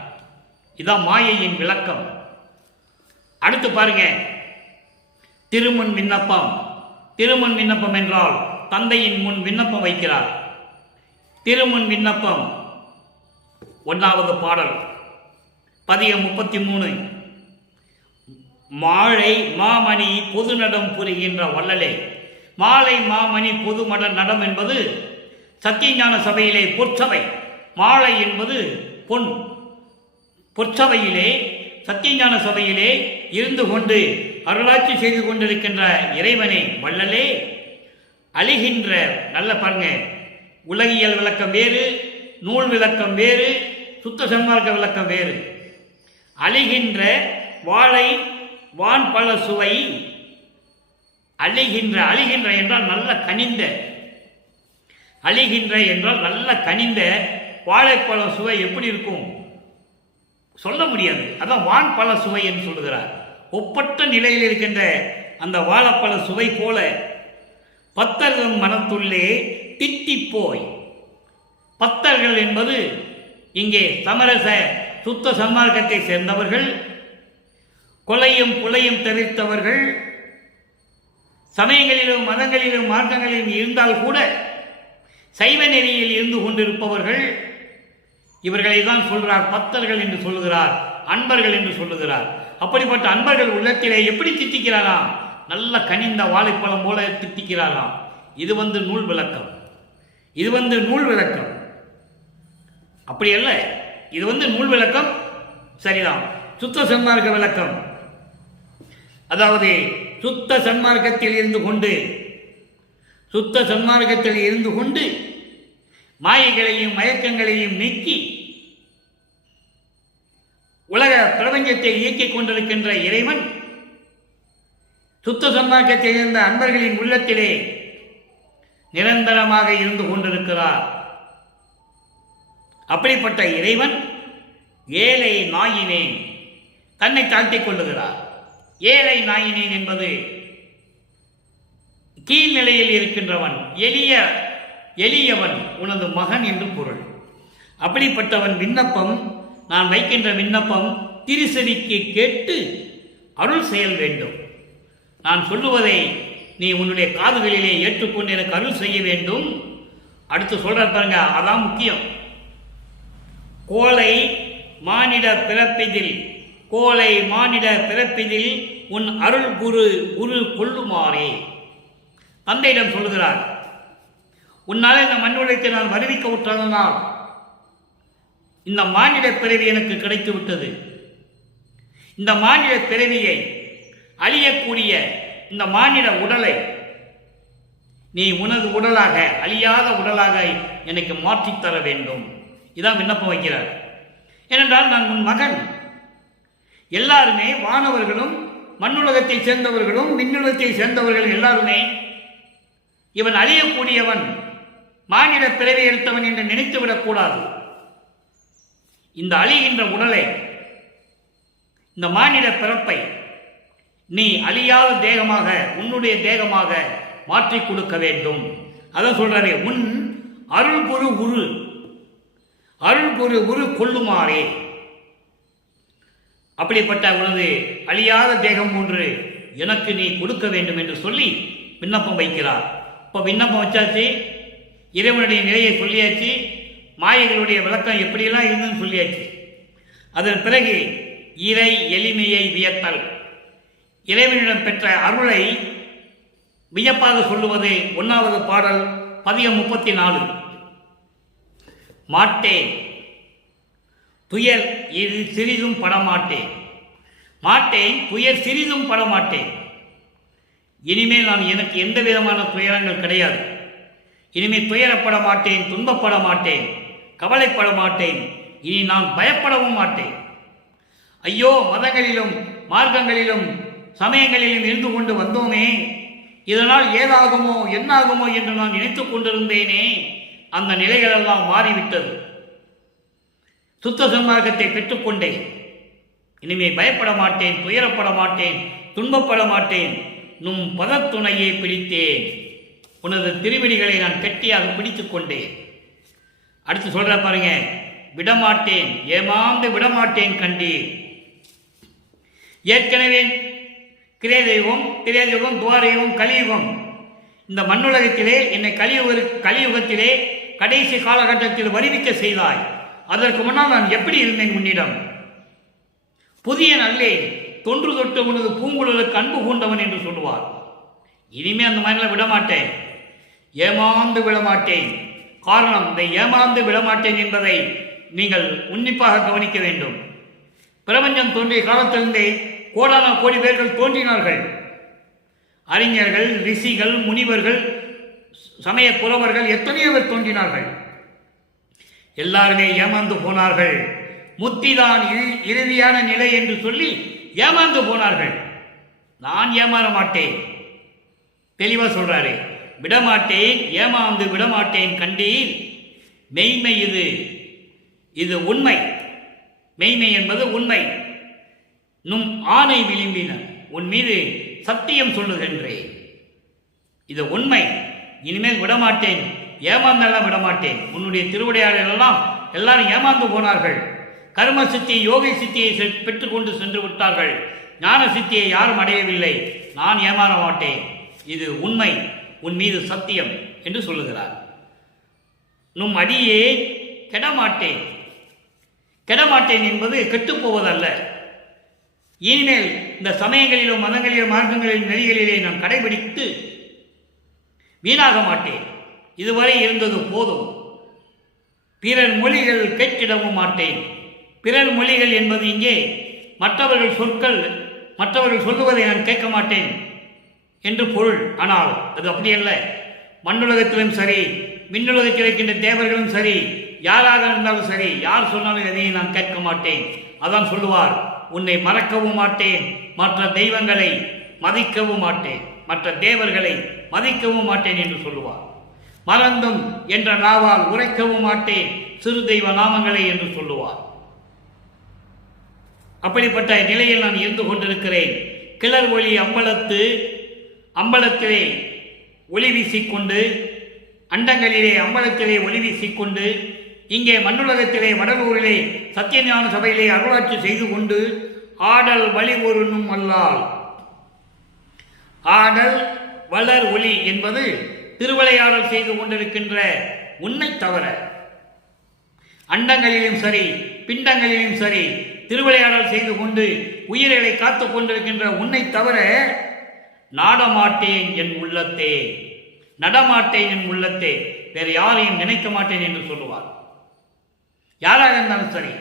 இதான் மாயையின் விளக்கம். அடுத்து பாருங்க, திருமுன் விண்ணப்பம். திருமுன் விண்ணப்பம் என்றால் தந்தையின் முன் விண்ணப்பம் வைக்கிறார். திருமுன் விண்ணப்பம் 1வது பாடல், பதிகம் 33. மாலை மாமணி பொது நடம் புரிகின்ற வள்ளலே. மாலை மாமணி பொது நடம் என்பது சத்தியஞான சபையிலே பொற்சபை. மாலை என்பது பொன். பொற்சபையிலே, சத்தியஞான சபையிலே இருந்து கொண்டு அருளாட்சி செய்து கொண்டிருக்கின்ற இறைவனே வள்ளலே. அழிகின்ற, நல்ல பாருங்க, உலகியல் விளக்கம் வேறு, நூல் விளக்கம் வேறு, சுத்த சன்மார்க்க விளக்கம் வேறு. அழிகின்ற வாழை வான் பல சுவை. அழிகின்ற என்றால் நல்ல கனிந்த, அழிகின்ற என்றால் நல்ல கனிந்த வாழைப்பழ சுவை எப்படி இருக்கும் சொல்ல முடியாது. அதான் வான் பல சுவை என்று சொல்லுகிறார். ஒப்பற்ற நிலையில் இருக்கின்ற அந்த வாழைப்பழ சுவை போல பத்தர்கள் மனத்துள்ளே திட்டி போய். பத்தர்கள் என்பது இங்கே சமரச சுத்த சன்மார்க்கத்தை சேர்ந்தவர்கள், கொலையும் புலையும் தவிர்த்தவர்கள், சமயங்களிலும் மதங்களிலும் மார்க்கங்களிலும் இருந்தால் கூட சைவ நெறியில் இருந்து கொண்டிருப்பவர்கள். இவர்களை தான் சொல்கிறார் பக்தர்கள் என்று சொல்லுகிறார், அன்பர்கள் என்று சொல்லுகிறார். அப்படிப்பட்ட அன்பர்கள் உள்ளத்திலே எப்படி திட்டிக்கிறாராம்? நல்ல கனிந்த வாழைப்பழம் போல திட்டிக்கிறாராம். இது நூல் விளக்கம். இது நூல் விளக்கம். அப்படி அல்ல, இது நூல் விளக்கம் சரிதான். சுத்த சன்மார்க்க விளக்கம், அதாவது சுத்த சன்மார்க்கத்தில் இருந்து கொண்டு மாயைகளையும் மயக்கங்களையும் நீக்கி உலக பிரபஞ்சத்தை இயக்கிக் கொண்டிருக்கின்ற இறைவன் சுத்த சன்மார்க்கத்தில் இருந்த அன்பர்களின் உள்ளத்திலே நிரந்தரமாக இருந்து கொண்டிருக்கிறார். அப்படிப்பட்ட இறைவன் ஏழை நாயினேன் தன்னை தாழ்த்திக் கொள்ளுகிறார். ஏழை நாயினேன் என்பது கீழ்நிலையில் இருக்கின்றவன், எளியவன், உனது மகன் என்று பொருள். அப்படிப்பட்டவன் விண்ணப்பம், நான் வைக்கின்ற விண்ணப்பம் திருசெவிக்கு கேட்டு அருள் செயல் வேண்டும். நான் சொல்லுவதை நீ உன்னுடைய காதுகளிலே ஏற்றுக்கொண்டு எனக்கு அருள் செய்ய வேண்டும். அடுத்து சொல்ற பாருங்க, அதான் முக்கியம். கோலை மானிட பிறப்பிதில் உன் அருள் குரு கொள்ளுமாறே. தந்தையிடம் சொல்லுகிறார், உன்னால் இந்த மண்ணுலகத்தை நான் வருவிக்க விட்டதனால் இந்த மானிட பிறவி எனக்கு கிடைத்து விட்டது. இந்த மானிட பிறவியை அழியக்கூடிய இந்த மானிட உடலை நீ உனது உடலாக, அழியாத உடலாக எனக்கு மாற்றித்தர வேண்டும். இதான் விண்ணப்பம் வைக்கிறார். ஏனென்றால் நான் உன் மகன். எல்லாருமே, வானவர்களும் மண்ணுலகத்தை சேர்ந்தவர்களும் விண்ணுலகத்தை சேர்ந்தவர்கள் எல்லாருமே இவன் அழியக்கூடியவன், மானிட பிறவி எடுத்தவன் என்று நினைத்து விடக்கூடாது. இந்த அழிகின்ற உடலை, இந்த மானிட பிறப்பை நீ அழியாத தேகமாக உன்னுடைய தேகமாக மாற்றி கொடுக்க வேண்டும். அதான் சொல்றாரு, உன் அருள் குரு உரு, அருள் குரு உரு கொள்ளுமாறே. அப்படிப்பட்ட உனது அழியாத தேகம் ஒன்று எனக்கு நீ கொடுக்க வேண்டும் என்று சொல்லி விண்ணப்பம் வைக்கிறார். இப்போ விண்ணப்பம் வச்சாச்சு, இறைவனுடைய நிலையை சொல்லியாச்சு, மாயைகளுடைய விளக்கம் எப்படியெல்லாம் இருந்துன்னு சொல்லியாச்சு. அதன் பிறகு இறை எளிமையை வியத்தல், இறைவனிடம் பெற்ற அருளை வியப்பாக சொல்லுவது 1வது பாடல் பதியம் 34. மாட்டேன் துயர் இது சிறிதும் படமாட்டேன், மாட்டேன் துயர் சிறிதும் படமாட்டேன். இனிமேல் நான் எனக்கு எந்த விதமான துயரங்கள் கிடையாது. இனிமேல் துயரப்பட மாட்டேன், துன்பப்பட மாட்டேன், கவலைப்பட மாட்டேன், இனி நான் பயப்படவும் மாட்டேன். ஐயோ, மதங்களிலும் மார்க்கங்களிலும் சமயங்களிலும் இருந்து கொண்டு வந்தோமே, இதனால் ஏதாகுமோ என்னாகுமோ என்று நான் நினைத்துக் கொண்டிருந்தேனே, அந்த நிலைகளெல்லாம் மாறிவிட்டது. சுத்த சன்மார்க்கத்தை பெற்றுக்கொண்டேன். இனிமே பயப்பட மாட்டேன், துயரப்பட மாட்டேன், துன்பப்பட மாட்டேன். நும் பதத்துணையை பிடித்தேன், உனது திருவடிகளை நான் கெட்டியாக பிடித்துக் கொண்டேன். அடுத்து சொல்ற பாருங்க, விடமாட்டேன் ஏமாந்து விடமாட்டேன் கண்டீர். ஏற்கனவே கிரேதயுகம், திரேதயுகம், துவாரயுகம், கலியுகம், இந்த மண்ணுலகத்திலே என்னை கலியுகத்திலே கடைசி காலகட்டத்தில் வருவிக்க செய்தாய். அதற்கு முன்னால் நான் எப்படி இருந்தேன் உன்னிடம்? புதிய நல்லே தொன்று தொட்டு உனது பூங்குழலுக்கு அன்பு பூண்டவன் என்று சொல்லுவார். இனிமே அந்த மாதிரிலாம் விடமாட்டேன், ஏமாந்து விடமாட்டேன். காரணம், இந்த ஏமாந்து விடமாட்டேன் என்பதை நீங்கள் உன்னிப்பாக கவனிக்க வேண்டும். பிரபஞ்சம் தோன்றிய காலத்திலிருந்தே கோடான கோடி பேர்கள் தோன்றினார்கள். அறிஞர்கள், ரிஷிகள், முனிவர்கள், சமய புலவர்கள், எத்தனையோ பேர் தோன்றினார்கள். எல்லாருமே ஏமாந்து போனார்கள். முத்திதான் இறுதியான நிலை என்று சொல்லி ஏமாந்து போனார்கள். நான் ஏமாற மாட்டேன், தெளிவா சொல்றாரு. விடமாட்டேன், ஏமாந்து விடமாட்டேன் கண்டீர். மெய்மை இது, இது உண்மை. மெய்மை என்பது உண்மை. நும் ஆணை விளிம்பின, உன் மீது சத்தியம் சொல்லுகின்றேன், இது உண்மை. இனிமேல் விடமாட்டேன், ஏமாந்தெல்லாம் விடமாட்டேன். உன்னுடைய திருவிடையாளர்கள் எல்லாம் எல்லாரும் ஏமாந்து போனார்கள். கர்ம சித்தி, யோகை சித்தியை பெற்றுக்கொண்டு சென்று விட்டார்கள். ஞான சித்தியை யாரும் அடையவில்லை. நான் ஏமாற மாட்டேன், இது உண்மை, உன் மீது சத்தியம் என்று சொல்லுகிறார். நும் அடியே கெடமாட்டேன். கெடமாட்டேன் என்பது கெட்டுப்போவதல்ல. இனிமேல் இந்த சமயங்களிலும் மதங்களிலும் மார்க்கங்களிலும் நெறிகளிலே நான் கடைபிடித்து வீணாக மாட்டேன். இதுவரை இருந்தது போதும். பிறர் மொழிகள் கேட்டிடவும் மாட்டேன். பிறர் மொழிகள் என்பது இங்கே மற்றவர்கள் சொற்கள், மற்றவர்கள் சொல்லுவதை நான் கேட்க மாட்டேன் என்று பொருள். ஆனால் அது அப்படியல்ல. மண்ணுலகத்திலும் சரி, மின்னுலகத்தில் இருக்கின்ற தேவர்களும் சரி, யாராக இருந்தாலும் சரி, யார் சொன்னாலும் எதையும் நான் கேட்க மாட்டேன். அதான் சொல்லுவார், உன்னை மறக்கவும் மாட்டேன், மற்ற தெய்வங்களை மதிக்கவும் மாட்டேன், மற்ற தேவர்களை மதிக்கவும் மாட்டேன் என்று சொல்லுவார். மறந்தும் என்ற நாவால் உரைக்கவும் மாட்டேன் சிறு தெய்வ நாமங்களை என்று சொல்லுவார். அப்படிப்பட்ட நிலையில் நான் இருந்து கொண்டிருக்கிறேன். கிளர் ஒளி அம்பலத்திலே ஒளி வீசிக்கொண்டு, அண்டங்களிலே அம்பலத்திலே ஒளி வீசிக்கொண்டு, இங்கே மண்ணுலகத்திலே வடலூரிலே சத்தியஞான சபையிலே அருளாட்சி செய்து கொண்டு, ஆடல் வழி ஒருனும் அல்லால். ஆடல் வளர் ஒளி என்பது திருவிளையாடல் செய்து கொண்டிருக்கின்ற உன்னை தவிர, அண்டங்களிலும் சரி பிண்டங்களிலும் சரி திருவிளையாடல் செய்து கொண்டு உயிரை காத்துக் கொண்டிருக்கின்ற உன்னை தவிர நாடமாட்டேன் என் உள்ளத்தே, நடமாட்டேன் என் உள்ளத்தே, வேறு யாரையும் நினைக்க மாட்டேன் என்று சொல்லுவார். யாராக இருந்தாலும் சரி,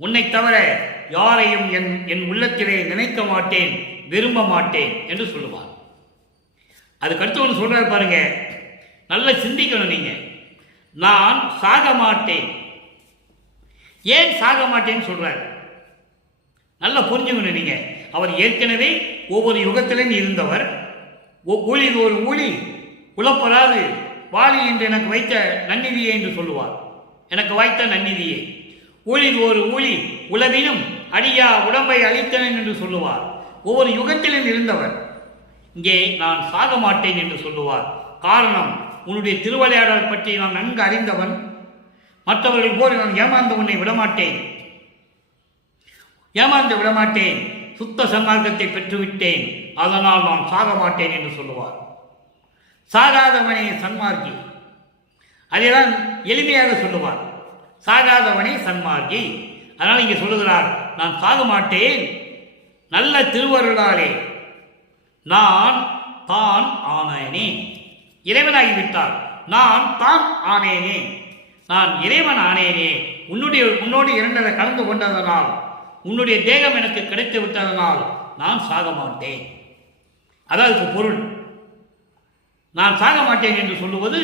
உன்னை தவிர யாரையும் என் உள்ளத்திலே நினைக்க மாட்டேன், விரும்ப மாட்டேன் என்று சொல்லுவார். அதுக்கடுத்து ஒன்று சொல்றாரு பாருங்க, நல்லா சிந்திக்கணும் நீங்க. நான் சாக மாட்டேன். ஏன் சாக மாட்டேன்னு சொல்றாரு? நல்லா புரிஞ்சுக்கணும் நீங்க. அவர் ஏற்கனவே ஒவ்வொரு யுகத்திலும் இருந்தவர். ஊழி ஒரு ஊழி உழப்பராது வாழி என்று எனக்கு வைத்த நன்னிதியே என்று சொல்லுவார். எனக்கு வாய்த்த நன்னிதியே. ஊழி ஒரு ஊழி உளவினும் அடியா உடம்பை அளித்தனன் என்று சொல்லுவார். ஒவ்வொரு யுகத்திலும் இருந்தவர். இங்கே நான் சாக மாட்டேன் என்று சொல்லுவார். காரணம், உன்னுடைய திருவிளையாடல் பற்றி நான் நன்கு அறிந்தவன். மற்றவர்கள் போல நான் ஏமாந்து உன்னை விடமாட்டேன், ஏமாந்து விடமாட்டேன். சுத்த சன்மார்க்கத்தை பெற்றுவிட்டேன், அதனால் நான் சாக மாட்டேன் என்று சொல்லுவார். சாகாதவனே சன்மார்க்கி, அதைதான் எளிமையாக சொல்லுவார். சாகாதவனே சன்மார்க்கி. அதனால் இங்கே சொல்லுகிறார், நான் சாக மாட்டேன், நல்ல திருவருளாலே நான் தான் ஆனேனே. இறைவனாகிவிட்டார், நான் தான் ஆனேனே, நான் இறைவன் ஆனேனே. உன்னோடு இரண்டரை கலந்து கொண்டதனால், உன்னுடைய தேகம் எனக்கு கிடைத்து விட்டதனால் நான் சாக மாட்டேன். அதாவது பொருள், நான் சாக மாட்டேன் என்று சொல்லுவது,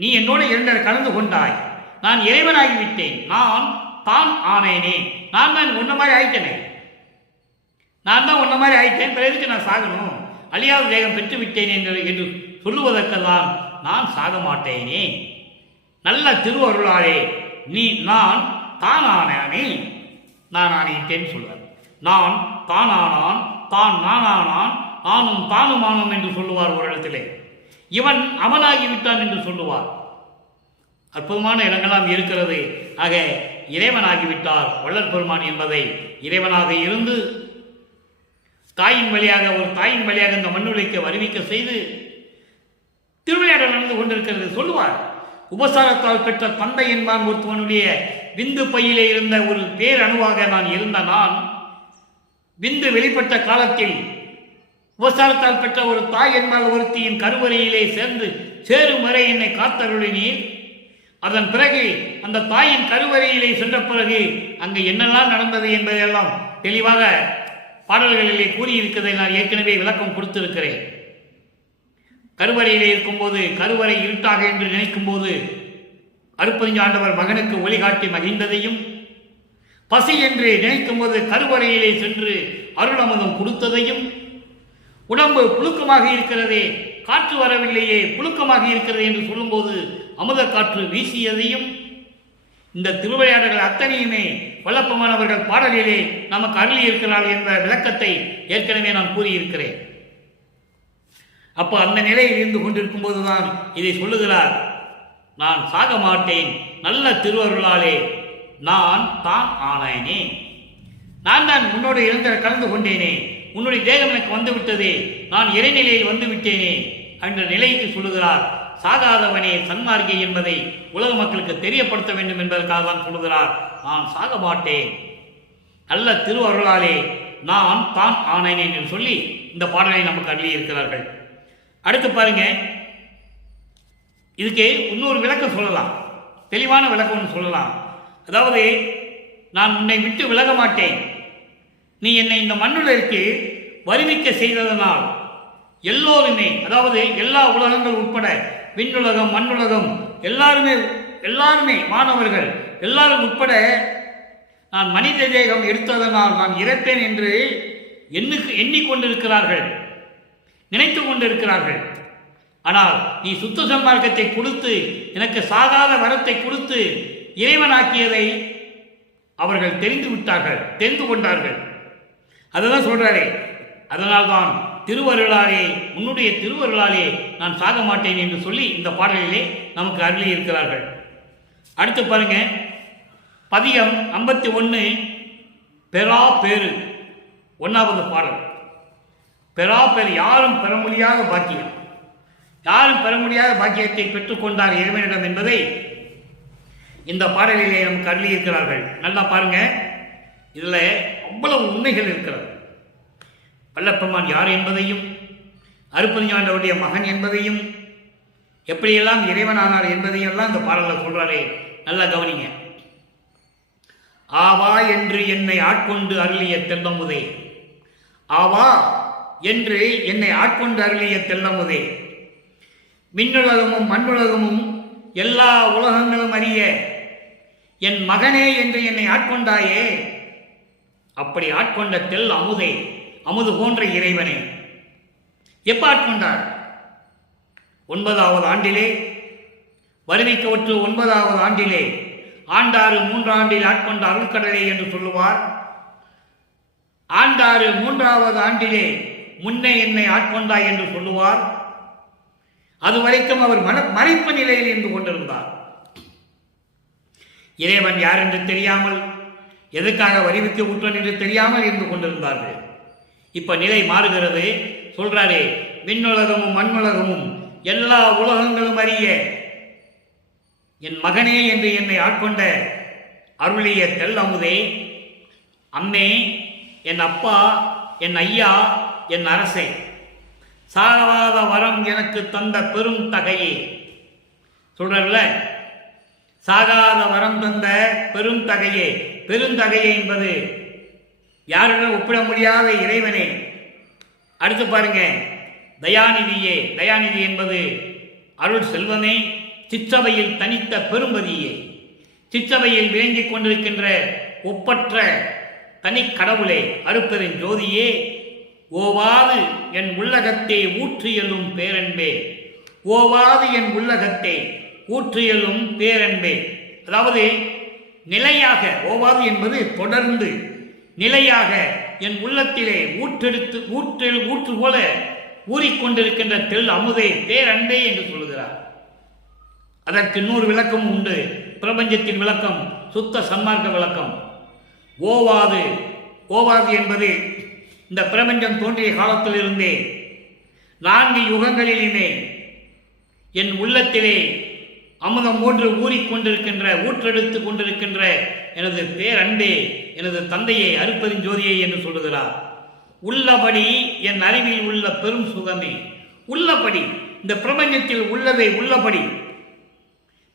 நீ என்னோடு இரண்டரை கலந்து கொண்டாய், நான் இறைவனாகிவிட்டேன், நான் தான் ஆனேனே. நான் தான் உன்ன மாதிரி ஆயிட்டேனே, நான் தான் உன்ன மாதிரி ஆயிட்டேன், பிறகு நான் சாகணும், அழியாத தேகம் பெற்று விட்டேன் என்று சொல்லுவதற்கெல்லாம் நான் சாக மாட்டேனே. நல்ல திருவருளாலே நான் தான் ஆனானே, நான் ஆனேன் சொல்வார். நான் தான் ஆனான், தான் நானானான், ஆனும் தானுமானும் என்று சொல்லுவார் ஒரு இடத்திலே. இவன் அவனாகிவிட்டான் என்று சொல்லுவார். அற்புதமான இடங்களாம் இருக்கிறது. ஆக இறைவனாகிவிட்டார் வள்ளல் பெருமான் என்பதை, இறைவனாக இருந்து தாயின் வழியாக, ஒரு தாயின் வழியாக இந்த மண்ணுலைக்கு வருவிக்க செய்து திருவிளையாடல் நடந்து கொண்டிருக்கிறது சொல்லுவார். உபசாரத்தால் பெற்ற தந்தை என்பான் ஒருத்தவனுடைய விந்து பையிலே இருந்த ஒரு பேரணுவாக நான் இருந்த நான், விந்து வெளிப்பட்ட காலத்தில் உபசாரத்தால் பெற்ற ஒரு தாய் என்பால் ஒருத்தியின் கருவறையிலே சேரும் வரை என்னை காத்தருளினீர். அதன் பிறகு அந்த தாயின் கருவறையிலே சென்ற பிறகு அங்கு என்னெல்லாம் நடந்தது என்பதையெல்லாம் தெளிவாக பாடல்களிலே கூறியிருக்கிறதை நான் ஏற்கனவே விளக்கம் கொடுத்திருக்கிறேன். கருவறையிலே இருக்கும்போது, கருவறை இருட்டாக என்று நினைக்கும் போது அருட்பெருஞ் ஆண்டவர் மகனுக்கு ஒளிகாட்டி மகிழ்ந்ததையும், பசி என்று நினைக்கும் போது கருவறையிலே சென்று அருளமுதம் கொடுத்ததையும், உடம்பு புழுக்கமாக இருக்கிறதே, காற்று வரவில்லையே, புழுக்கமாக இருக்கிறது என்று சொல்லும்போது அமுத காற்று வீசியதையும், இந்த திருவிளையாடல்கள் அத்தனையுமே வல்லப்பமானவர்கள் பாடலிலே நமக்கு அருளி இருக்கிறார்கள் என்ற விளக்கத்தை ஏற்கனவே நான் கூறியிருக்கிறேன். அப்போ அந்த நிலையில் இருந்து கொண்டிருக்கும் போதுதான் இதை சொல்லுகிறார். நான் சாக மாட்டேன், நல்ல திருவருளாலே நான் தான் ஆனேனே. நான் தான் உன்னோடு இழந்த கலந்து கொண்டேனே, உன்னுடைய தேகம் எனக்கு வந்துவிட்டதே, நான் இறைநிலையில் வந்து விட்டேனே என்ற நிலைக்கு சொல்லுகிறார். சாகாதவனே சன்மார்க்கி என்பதை உலக மக்களுக்கு தெரியப்படுத்த வேண்டும் என்பதற்காக தான் சொல்லுகிறார். நான் சாக மாட்டேன், நல்ல திருவருளாலே நான் தான் ஆனேனே என்று சொல்லி இந்த பாடலை நமக்கு அள்ளி இருக்கிறார்கள். அடுத்து பாருங்க, இதுக்கு இன்னொரு விளக்கம் சொல்லலாம், தெளிவான விளக்கம் ஒன்று சொல்லலாம். அதாவது, நான் உன்னை விட்டு விலக மாட்டேன், நீ என்னை இந்த மண்ணுலகிற்கு வருவிக்க செய்ததனால் எல்லோருமே, அதாவது எல்லா உலகங்கள் உட்பட விண்ணுலகம் மண்ணுலகம் எல்லாருமே மாணவர்கள் எல்லாரும் உட்பட நான் மனித தேகம் எடுத்ததனால் நான் இறப்பேன் என்று எண்ணிக்கொண்டிருக்கிறார்கள், நினைத்து கொண்டிருக்கிறார்கள். ஆனால் நீ சுத்த சன்மார்க்கத்தை கொடுத்து எனக்கு சாகாத வரத்தை கொடுத்து இறைவனாக்கியதை அவர்கள் தெரிந்து கொண்டார்கள். அதுதான் சொல்றாரே, அதனால்தான் திருவருளாலே, உன்னுடைய திருவருளாலே நான் சாக மாட்டேன் என்று சொல்லி இந்த பாடலிலே நமக்கு அருளி இருக்கிறார்கள். அடுத்து பாருங்க, பதிகம் 51 பெறா பேரு, 1வது பாடல். பெறா பேர், யாரும் பெற முடியாத பாக்கியம், யாரும் பெற முடியாத பாக்கியத்தை பெற்றுக்கொண்டார் இறைவனிடம் என்பதை இந்த பாடலிலே நமக்கு அருளி இருக்கிறார்கள். நல்லா பாருங்க, இதுல அவ்வளவு உண்மைகள் இருக்கிறது. வல்லப்பெருமான் யார் என்பதையும், அருட்பெருஞ் ஆண்டவருடைய மகன் என்பதையும், எப்படியெல்லாம் இறைவனானார் என்பதையும் எல்லாம் இந்த பாடலில் சொல்றாரே, நல்லா கவனிங்க. ஆவா என்று என்னை ஆட்கொண்டு அருளிய தெல்லமுதே, ஆவா என்று என்னை ஆட்கொண்டு அருளிய தெல்லமுதே, விண்ணுலகமும் மண்ணுலகமும் எல்லா உலகங்களும் அறிய என் மகனே என்று என்னை ஆட்கொண்டாயே, அப்படி ஆட்கொண்ட தெல் அமுதே, அமுது போன்ற இறைவனே. எப்ப ஆட்கொண்டார்? 9வது ஆண்டிலே, வருவிக்கவற்று 9வது ஆண்டிலே, ஆண்டாறு 3 ஆண்டில் ஆட்கொண்ட அருள்கடலே என்று சொல்லுவார். ஆண்டாறு 3வது ஆண்டிலே முன்னே என்னை ஆட்கொண்டாய் என்று சொல்லுவார். அதுவரைக்கும் அவர் மறைப்பு நிலையில் இருந்து கொண்டிருந்தார். இறைவன் யார் என்று தெரியாமல், எதுக்காக வரிவிக்க உற்றன் என்று தெரியாமல் இருந்து கொண்டிருந்தார்கள். இப்ப நிலை மாறுகிறது. சொல்றாரே, விண்ணுலகமும் மண்ணுலகமும் எல்லா உலகங்களும் அறிய என் மகனே என்று என்னை ஆட்கொண்ட அருளிய தெல்லமுதே, அம்மே, என் அப்பா, என் ஐயா, என் அரசே, சாகாத வரம் எனக்கு தந்த பெரும் தகையே. சொல்றல்ல, சாகாத வரம் தந்த பெரும் தகையே. பெருந்தகையே என்பது யாருடன் ஒப்பிட முடியாத இறைவனே. அடுத்து பாருங்க, தயாநிதியே. தயாநிதி என்பது அருள் செல்வமே, சிற்றவையில் தனித்த பெரும்பதியே. சிற்றவையில் விளங்கிக் கொண்டிருக்கின்ற ஒப்பற்ற தனி கடவுளே, அருட்பெருஞ் ஜோதியே, ஓவாது என் உள்ளகத்தே ஊற்றியலும் பேரன்பே. ஓவாது என் உள்ளகத்தே ஊற்றியலும் பேரன்பே. அதாவது நிலையாக, ஓவாது என்பது தொடர்ந்து, நிலையாக என் உள்ளத்திலே ஊற்று போல ஊறிக்கொண்டிருக்கின்ற தெள் அமுதே, பேரன்பே என்று சொல்லுகிறார். அதற்கு இன்னொரு விளக்கம் உண்டு. பிரபஞ்சத்தின் விளக்கம், சுத்த சன்மார்க்க விளக்கம். ஓவாது, ஓவாது என்பது இந்த பிரபஞ்சம் தோன்றிய காலத்திலிருந்தே 4 யுகங்களிலுமே என் உள்ளத்திலே அமுதம் போன்று ஊறிக்கொண்டிருக்கின்ற, ஊற்றெடுத்து கொண்டிருக்கின்ற எனது பேரன்பே, எனது தந்தையை, அருட்பெருஞ் ஜோதியை என்று சொல்லுகிறார். உள்ளபடி என் அறிவில் உள்ள பெரும் சுகமே. உள்ளபடி, இந்த பிரபஞ்சத்தில் உள்ளதை உள்ளபடி,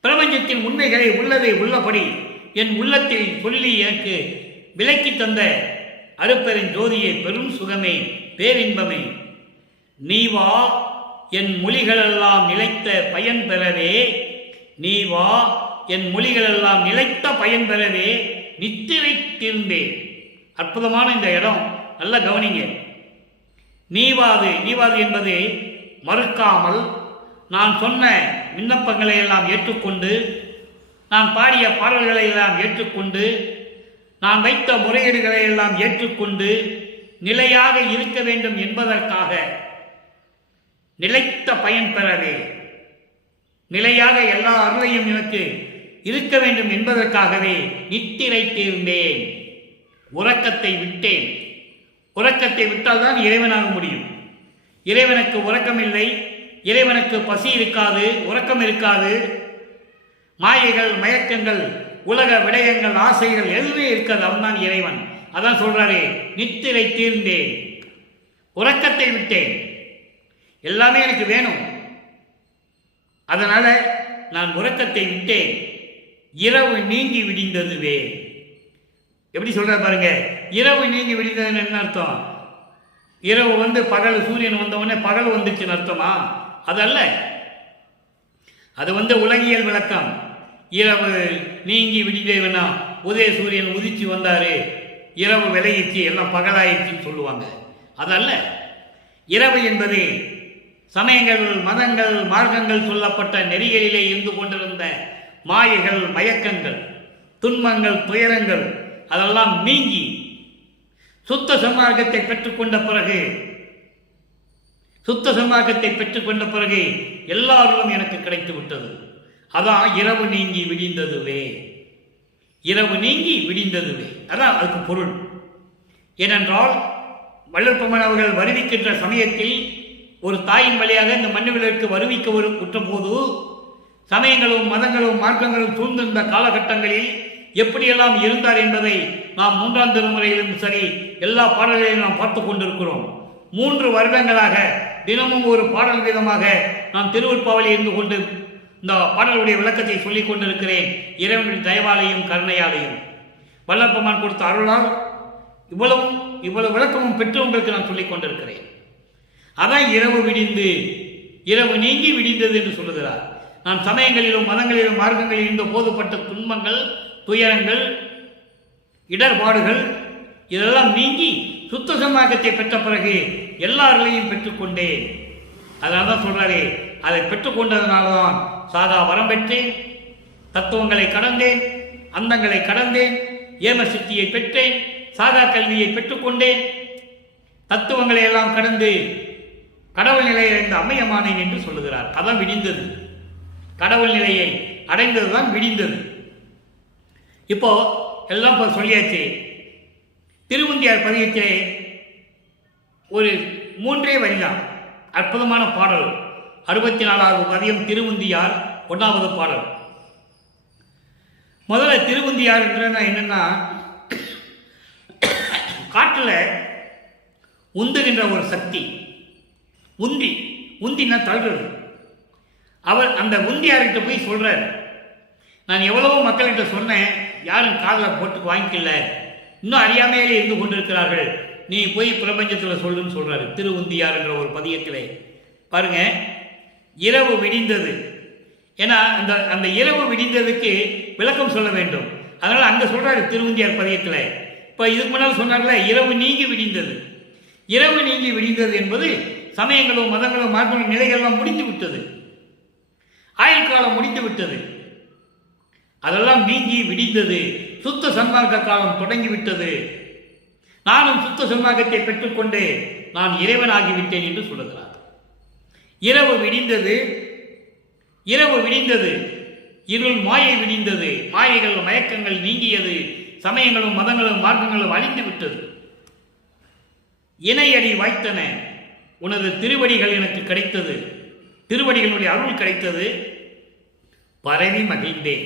பிரபஞ்சத்தின் உண்மைகளை உள்ளதை உள்ளபடி என் உள்ளத்தில் சொல்லி எனக்கு விலக்கி தந்த அருட்பெருஞ் ஜோதியை, பெரும் சுகமே, பேரின்பமே. நீ வா என் மொழிகளெல்லாம் நிலைத்த பயன் பெறவே, நீ வா என் மொழிகளெல்லாம் நிலைத்த பயன் பெறவே நித்திரை தீர்ந்தேன். அற்புதமான இந்த இடம், நல்ல கவனிங்க. நீவாது, நீவாது என்பது மறுக்காமல் நான் சொன்ன விண்ணப்பங்களை எல்லாம் ஏற்றுக்கொண்டு, நான் பாடிய பாடல்களை எல்லாம் ஏற்றுக்கொண்டு, நான் வைத்த முறையீடுகளை எல்லாம் ஏற்றுக்கொண்டு நிலையாக இருக்க வேண்டும் என்பதற்காக, நிலைத்த பயன் பெறவே, நிலையாக எல்லா அருளையும் எனக்கு இருக்க வேண்டும் என்பதற்காகவே நித்திரை தீர்ந்தேன். உறக்கத்தை விட்டேன். உறக்கத்தை விட்டால் தான் இறைவனாக முடியும். இறைவனுக்கு உறக்கம் இல்லை, இறைவனுக்கு பசி இருக்காது, உறக்கம் இருக்காது. மாயைகள், மயக்கங்கள், உலக விடயங்கள், ஆசைகள் எதுவுமே இருக்காது. அவன்தான் இறைவன். அதான் சொல்றாரே, நித்திரை தீர்ந்தேன், உறக்கத்தை விட்டேன். எல்லாமே எனக்கு வேணும், அதனால நான் உறக்கத்தை விட்டேன். இரவு நீங்கி விடிந்ததுவே. எப்படி சொல்ற பாருங்க, இரவு நீங்கி விடிந்ததுன்னு என்ன அர்த்தம்? இரவு பகல், சூரியன் வந்த உடனே பகல் வந்துச்சுன்னு அர்த்தமா? அதல்ல, அது உலகியல் விளக்கம். இரவு நீங்கி விடிந்தேன்னா உதய சூரியன் உதிச்சு வந்தாரு, இரவு விலகிச்சு, எல்லாம் பகலாயிடுச்சுன்னு சொல்லுவாங்க. அதல்ல, இரவு என்பது சமயங்கள், மதங்கள், மார்க்கங்கள் சொல்லப்பட்ட நெறிகளிலே இருந்து கொண்டிருந்த மாயைகள், மயக்கங்கள், துன்பங்கள், துயரங்கள் அதெல்லாம் நீங்கி சுத்த சன்மார்க்கத்தை பெற்றுக்கொண்ட பிறகு, சுத்த சன்மார்க்கத்தை பெற்றுக்கொண்ட பிறகு எல்லாரும் எனக்கு கிடைத்து விட்டது. அதான் இரவு நீங்கி விடிந்ததுவே. இரவு நீங்கி விடிந்ததுவே, அதான் அதுக்கு பொருள். ஏனென்றால் வள்ளற்பெருமான் அவர்கள் வருவிக்கின்ற சமயத்தில் ஒரு தாயின் வழியாக இந்த மண்ணுவிற்கு வருவிக்க உற்ற போது சமயங்களும், மதங்களும், மார்க்கங்களும் சூழ்ந்திருந்த காலகட்டங்களில் எப்படியெல்லாம் இருந்தார் என்பதை நாம் 3ஆம் திருமுறையிலும் சரி, எல்லா பாடல்களையும் நாம் பார்த்து கொண்டிருக்கிறோம். 3 வருடங்களாக தினமும் ஒரு பாடல் விதமாக நாம் திருவருட்பாவையில் இருந்து கொண்டு இந்த பாடலுடைய விளக்கத்தை சொல்லிக் கொண்டிருக்கிறேன். இறைவனுடைய தயவாலையும் கருணையாலையும் வள்ளற்பெருமான் கொடுத்த அருளால் இவ்வளவு விளக்கமும் பெற்று உங்களுக்கு நான் சொல்லிக் கொண்டிருக்கிறேன். அதான் இரவு விடிந்து, இரவு நீங்கி விடிந்தது என்று சொல்லுகிறார். நான் சமயங்களிலும், மதங்களிலும், மார்க்கங்களில் இருந்த போதுப்பட்ட துன்பங்கள், துயரங்கள், இடர்பாடுகள் இதெல்லாம் நீங்கி சுத்த சன்மார்க்கத்தை பெற்ற பிறகு எல்லாரையும் பெற்றுக்கொண்டேன். அதனால தான் சொல்றாரே, அதை பெற்றுக்கொண்டதுனால்தான் சாதா வரம் பெற்றேன், தத்துவங்களை கடந்தேன், அந்தங்களை கடந்தேன், ஏம சித்தியை பெற்றேன், சாகா கல்வியை பெற்றுக்கொண்டேன், தத்துவங்களை எல்லாம் கடந்து கடவுள் நிலையை அடைந்த அம்மையமானேன் என்று சொல்லுகிறார். அதான் விடிந்தது. கடவுள் நிலையை அடைந்ததுதான் விடிந்தது. இப்போ எல்லாம் இப்போ சொல்லியாச்சு. திருவுந்தியார் பதிகத்திலே ஒரு 3 வரிதான், அற்புதமான பாடல். 64வது பதிகம் திருவுந்தியார், 1வது பாடல். முதல்ல திருவுந்தியார் என்னன்னா, காட்டில் உந்துகின்ற ஒரு சக்தி. உந்தினா தள்ளுறது. அவர் அந்த உந்தியார்கிட்ட போய் சொல்றார், நான் எவ்வளவோ மக்கள்கிட்ட சொன்னேன், யாரும் காதில் போட்டு வாங்கிக்கல, இன்னும் அறியாமையிலே இருந்து கொண்டிருக்கிறார்கள், நீ போய் பிரபஞ்சத்தில் சொல்லுன்னு சொல்றாரு. திருவுந்தியார் என்ற ஒரு பதியத்திலே பாருங்க, இரவு விடிந்தது. ஏன்னா அந்த அந்த இரவு விடிந்ததுக்கு விளக்கம் சொல்ல வேண்டும். அதனால அங்க சொல்றாரு திருவுந்தியார் பதியத்தில். இப்ப இதுக்கு முன்னால் சொன்னார்ல, இரவு நீங்கி விடிந்தது. இரவு நீங்கி விடிந்தது என்பது சமயங்களும் மதங்களும் மார்க்கங்களும் நிலைகள்லாம் முடிந்து விட்டது, ஆயுள் காலம் முடிந்து விட்டது, அதெல்லாம் நீங்கி விடிந்தது, சுத்த சன்மார்க்க காலம் தொடங்கிவிட்டது, நானும் சுத்த சன்மார்க்கத்தை பெற்றுக்கொண்டு நான் இறைவனாகிவிட்டேன் என்று சொல்லுகிறார். இரவு விடிந்தது, இரவு விடிந்தது, இருள் மாயை விடிந்தது, மாயைகள் மயக்கங்கள் நீங்கியது, சமயங்களும் மதங்களும் மார்க்கங்களும் அழிந்து விட்டது, இணையடி வாய்த்தன, உனது திருவடிகள் எனக்கு கிடைத்தது, திருவடிகளுடைய அருள் கிடைத்தது, பரவி மகிழ்ந்தேன்.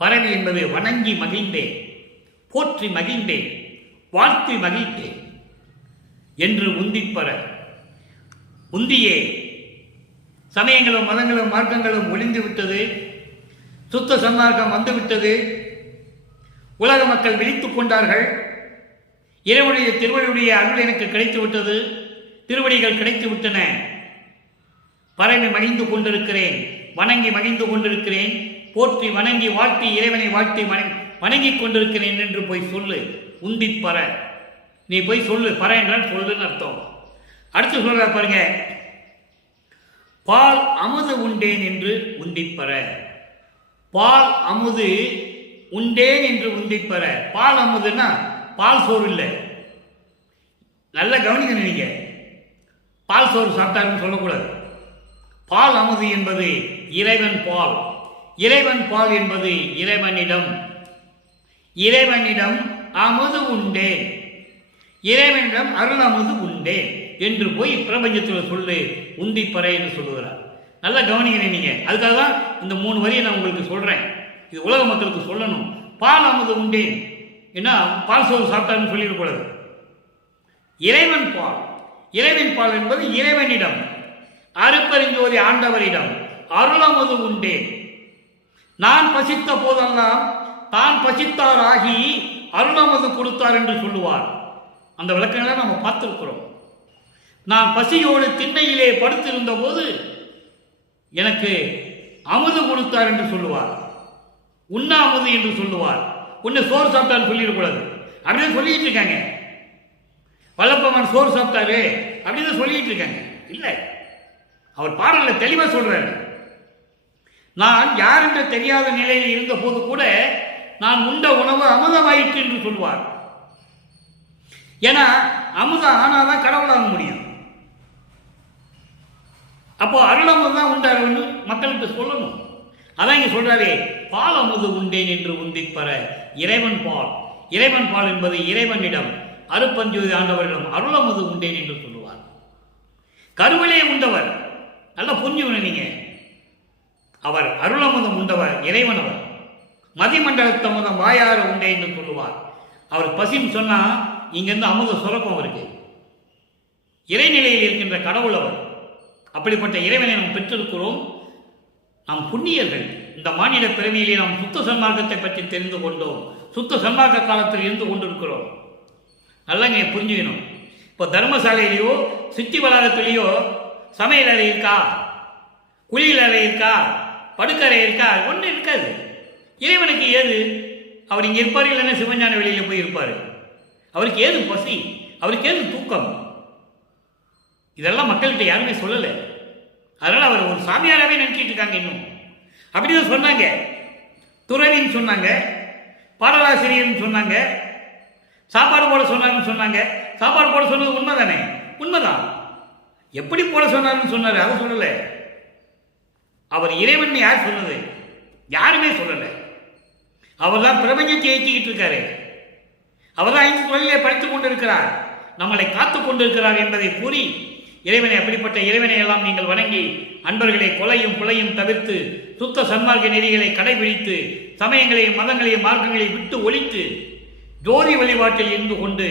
பரவி என்பது வணங்கி மகிழ்ந்தேன், போற்றி மகிழ்ந்தேன், வாழ்த்தி மகிழ்ந்தேன் என்று உந்திப்பற. உந்தியே சமயங்களும் மதங்களும் மார்க்கங்களும் ஒளிந்து விட்டது, சுத்த சன்மார்க்கம் வந்துவிட்டது, உலக மக்கள் விழித்துக் கொண்டார்கள், இறைவனுடைய திருவடியுடைய அருள் எனக்கு கிடைத்து விட்டது, திருவடிகள் கிடைத்து விட்டன, பரவி மகிழ்ந்து கொண்டிருக்கிறேன், வணங்கி மகிழ்ந்து கொண்டிருக்கிறேன், போற்றி வணங்கி வாழ்த்தி இறைவனை வாழ்த்தி வணங்கிக் கொண்டிருக்கிறேன் என்று போய் சொல்லு. உந்திப்பற, நீ போய் சொல்லு. பற என்றால் சொல்லுன்னு அர்த்தம். அடுத்து சொல்ற பாருங்க, பால் அமுது உண்டேன் என்று உந்திப்பற. பால் அமுது உண்டேன் என்று உந்திப்பற. பால் அமுதுன்னா பால் சோறு இல்லை. நல்ல கவனிக்கணும் நீங்க. பால் சோறு சாப்பிட்டாருன்னு சொல்லக்கூடாது. பால் அமுது என்பது இறைவன் பால். இறைவன் பால் என்பது இறைவனிடம். இறைவனிடம் அமுது உண்டேன், இறைவனிடம் அருள் அமுது உண்டேன் என்று போய் பிரபஞ்சத்தில் சொல்லு, உந்திப்பறை என்று சொல்லுகிறார். நல்லா கவனிக்கிறேன் நீங்க. அதுக்காக தான் இந்த 3 வரியை நான் உங்களுக்கு சொல்றேன். இது உலக மக்களுக்கு சொல்லணும். பால் அமுது உண்டேன், ஏன்னா பால் சோறு சாப்பிட்டாருன்னு சொல்லிடக்கூடாது. இறைவன் பால், இறைவன் பால் என்பது இறைவனிடம், அருப்பெருஞ்சோதி ஆண்டவரிடம் அருளமுது உண்டேன். நான் பசித்த போதெல்லாம் தான் பசித்தார் ஆகி அருளமது கொடுத்தார் என்று சொல்லுவார். அந்த விளக்கங்களை நம்ம பார்த்திருக்கிறோம். நான் பசியோடு திண்ணையிலே படுத்திருந்த போது எனக்கு அமுது கொடுத்தார் என்று சொல்லுவார். உண்ணா அமுது என்று சொல்லுவார். உன்னை சோறு சாப்பிட்டான்னு சொல்லிடக்கூடாது. அப்படின்னு சொல்லிட்டு இருக்காங்க. வல்லப்பமான் சோறு சாப்பிட்டாரு அப்படின்னு சொல்லிட்டு இருக்காங்க. இல்லை, அவர் பாடல்ல தெளிவா சொல்றாரு. நான் யார் என்று தெரியாத நிலையில் இருந்த போது கூட நான் உண்ட உணவு அமுதமாயிற்று என்று சொல்வார். ஏன்னா அமுதம் ஆனாதான் கடவுளாக முடியும். அப்போ அருளமுது தான் உண்டாருன்னு மக்களுக்கு சொல்லணும். அதான் இங்க சொல்றாரே, பால் அமுது உண்டேன் என்று உந்திப்பற. இறைவன் பால், இறைவன் பால் என்பது இறைவனிடம், அருப்பஞ்சோதி ஆண்டவரிடம் அருளமுது உண்டேன் என்று சொல்லுவார். கருவிலே உண்டவர், நல்லா புரிஞ்சுக்கணும் நீங்க. அவர் அருளமுதம் உண்டவர், இறைவன். அவர் மதிமண்டலத்தமுதம் வாயார உண்டே என்று சொல்லுவார். அவர் பசின்னு சொன்னா இங்கிருந்து அமுத சுரக்கம் அவருக்கு. இறைநிலையில் இருக்கின்ற கடவுள் அவர். அப்படிப்பட்ட இறைவனை நாம் பெற்றிருக்கிறோம். நாம் புண்ணியர்கள். இந்த மாநில பிறவியிலே நாம் சுத்த சன்மார்க்கத்தை பற்றி தெரிந்து கொண்டோம். சுத்த சன்மார்க்க காலத்தில் இருந்து கொண்டிருக்கிறோம். நல்லா இங்கே புரிஞ்சுக்கணும். இப்போ தர்மசாலையிலேயோ சித்தி வளாகத்திலேயோ சமையல் அறை இருக்கா, குளியல் அறை இருக்கா, படுக்கறை இருக்கா? ஒன்றும் இருக்காது. இறைவனுக்கு ஏது? அவர் இங்கே இருப்பார், இல்லைன்னா சிவஞான வெளியில் போய் இருப்பார். அவருக்கு ஏது பசி? அவருக்கு ஏது தூக்கம்? இதெல்லாம் மக்கள்கிட்ட யாருமே சொல்லலை. அதனால் அவர் ஒரு சாமியாராகவே நினைச்சிட்டு இருக்காங்க. இன்னும் அப்படிதான் சொன்னாங்க. துறவின்னு சொன்னாங்க, பாடலாசிரியர்னு சொன்னாங்க, சாப்பாடு போட சொன்னாங்க. சாப்பாடு போட சொன்னது உண்மைதானே? உண்மைதான். எப்படி போட சொன்னாருன்னு சொன்னாரு, அதை சொல்லல. அவர் இறைவன் யார் சொன்னது? யாருமே சொல்லல. அவர் தான் பிரபஞ்சத்தை ஏற்றிக்கிட்டு இருக்காரு. அவர் தான் 5 தொழிலை படித்துக் கொண்டிருக்கிறார், நம்மளை காத்துக் கொண்டிருக்கிறார் என்பதை கூறி, இறைவனை, அப்படிப்பட்ட இறைவனை எல்லாம் நீங்கள் வணங்கி, அன்பர்களை கொலையும் புலையும் தவிர்த்து சுத்த சன்மார்க்க நெறிகளை கடைபிடித்து சமயங்களையும் மதங்களையும் மார்க்கங்களையும் விட்டு ஒழித்து ஜோதி வழிபாட்டில் இருந்து கொண்டு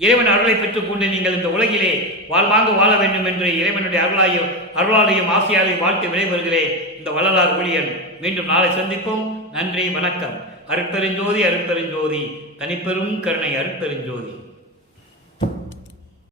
இறைவன் அருளை பெற்றுக்கொண்டு நீங்கள் இந்த உலகிலே வாழ்வாங்க வாழ வேண்டும் என்று இறைவனுடைய அருளாலையும் ஆசையாலையும் வாழ்த்து விடைபெறுகிறேன். இந்த வள்ளலார் ஊழியன். மீண்டும் நாளை சந்திப்போம். நன்றி, வணக்கம். அருட்பெருஞ்சோதி, அருட்பெருஞ்சோதி, தனிப்பெரும் கருணை அருட்பெருஞ்சோதி.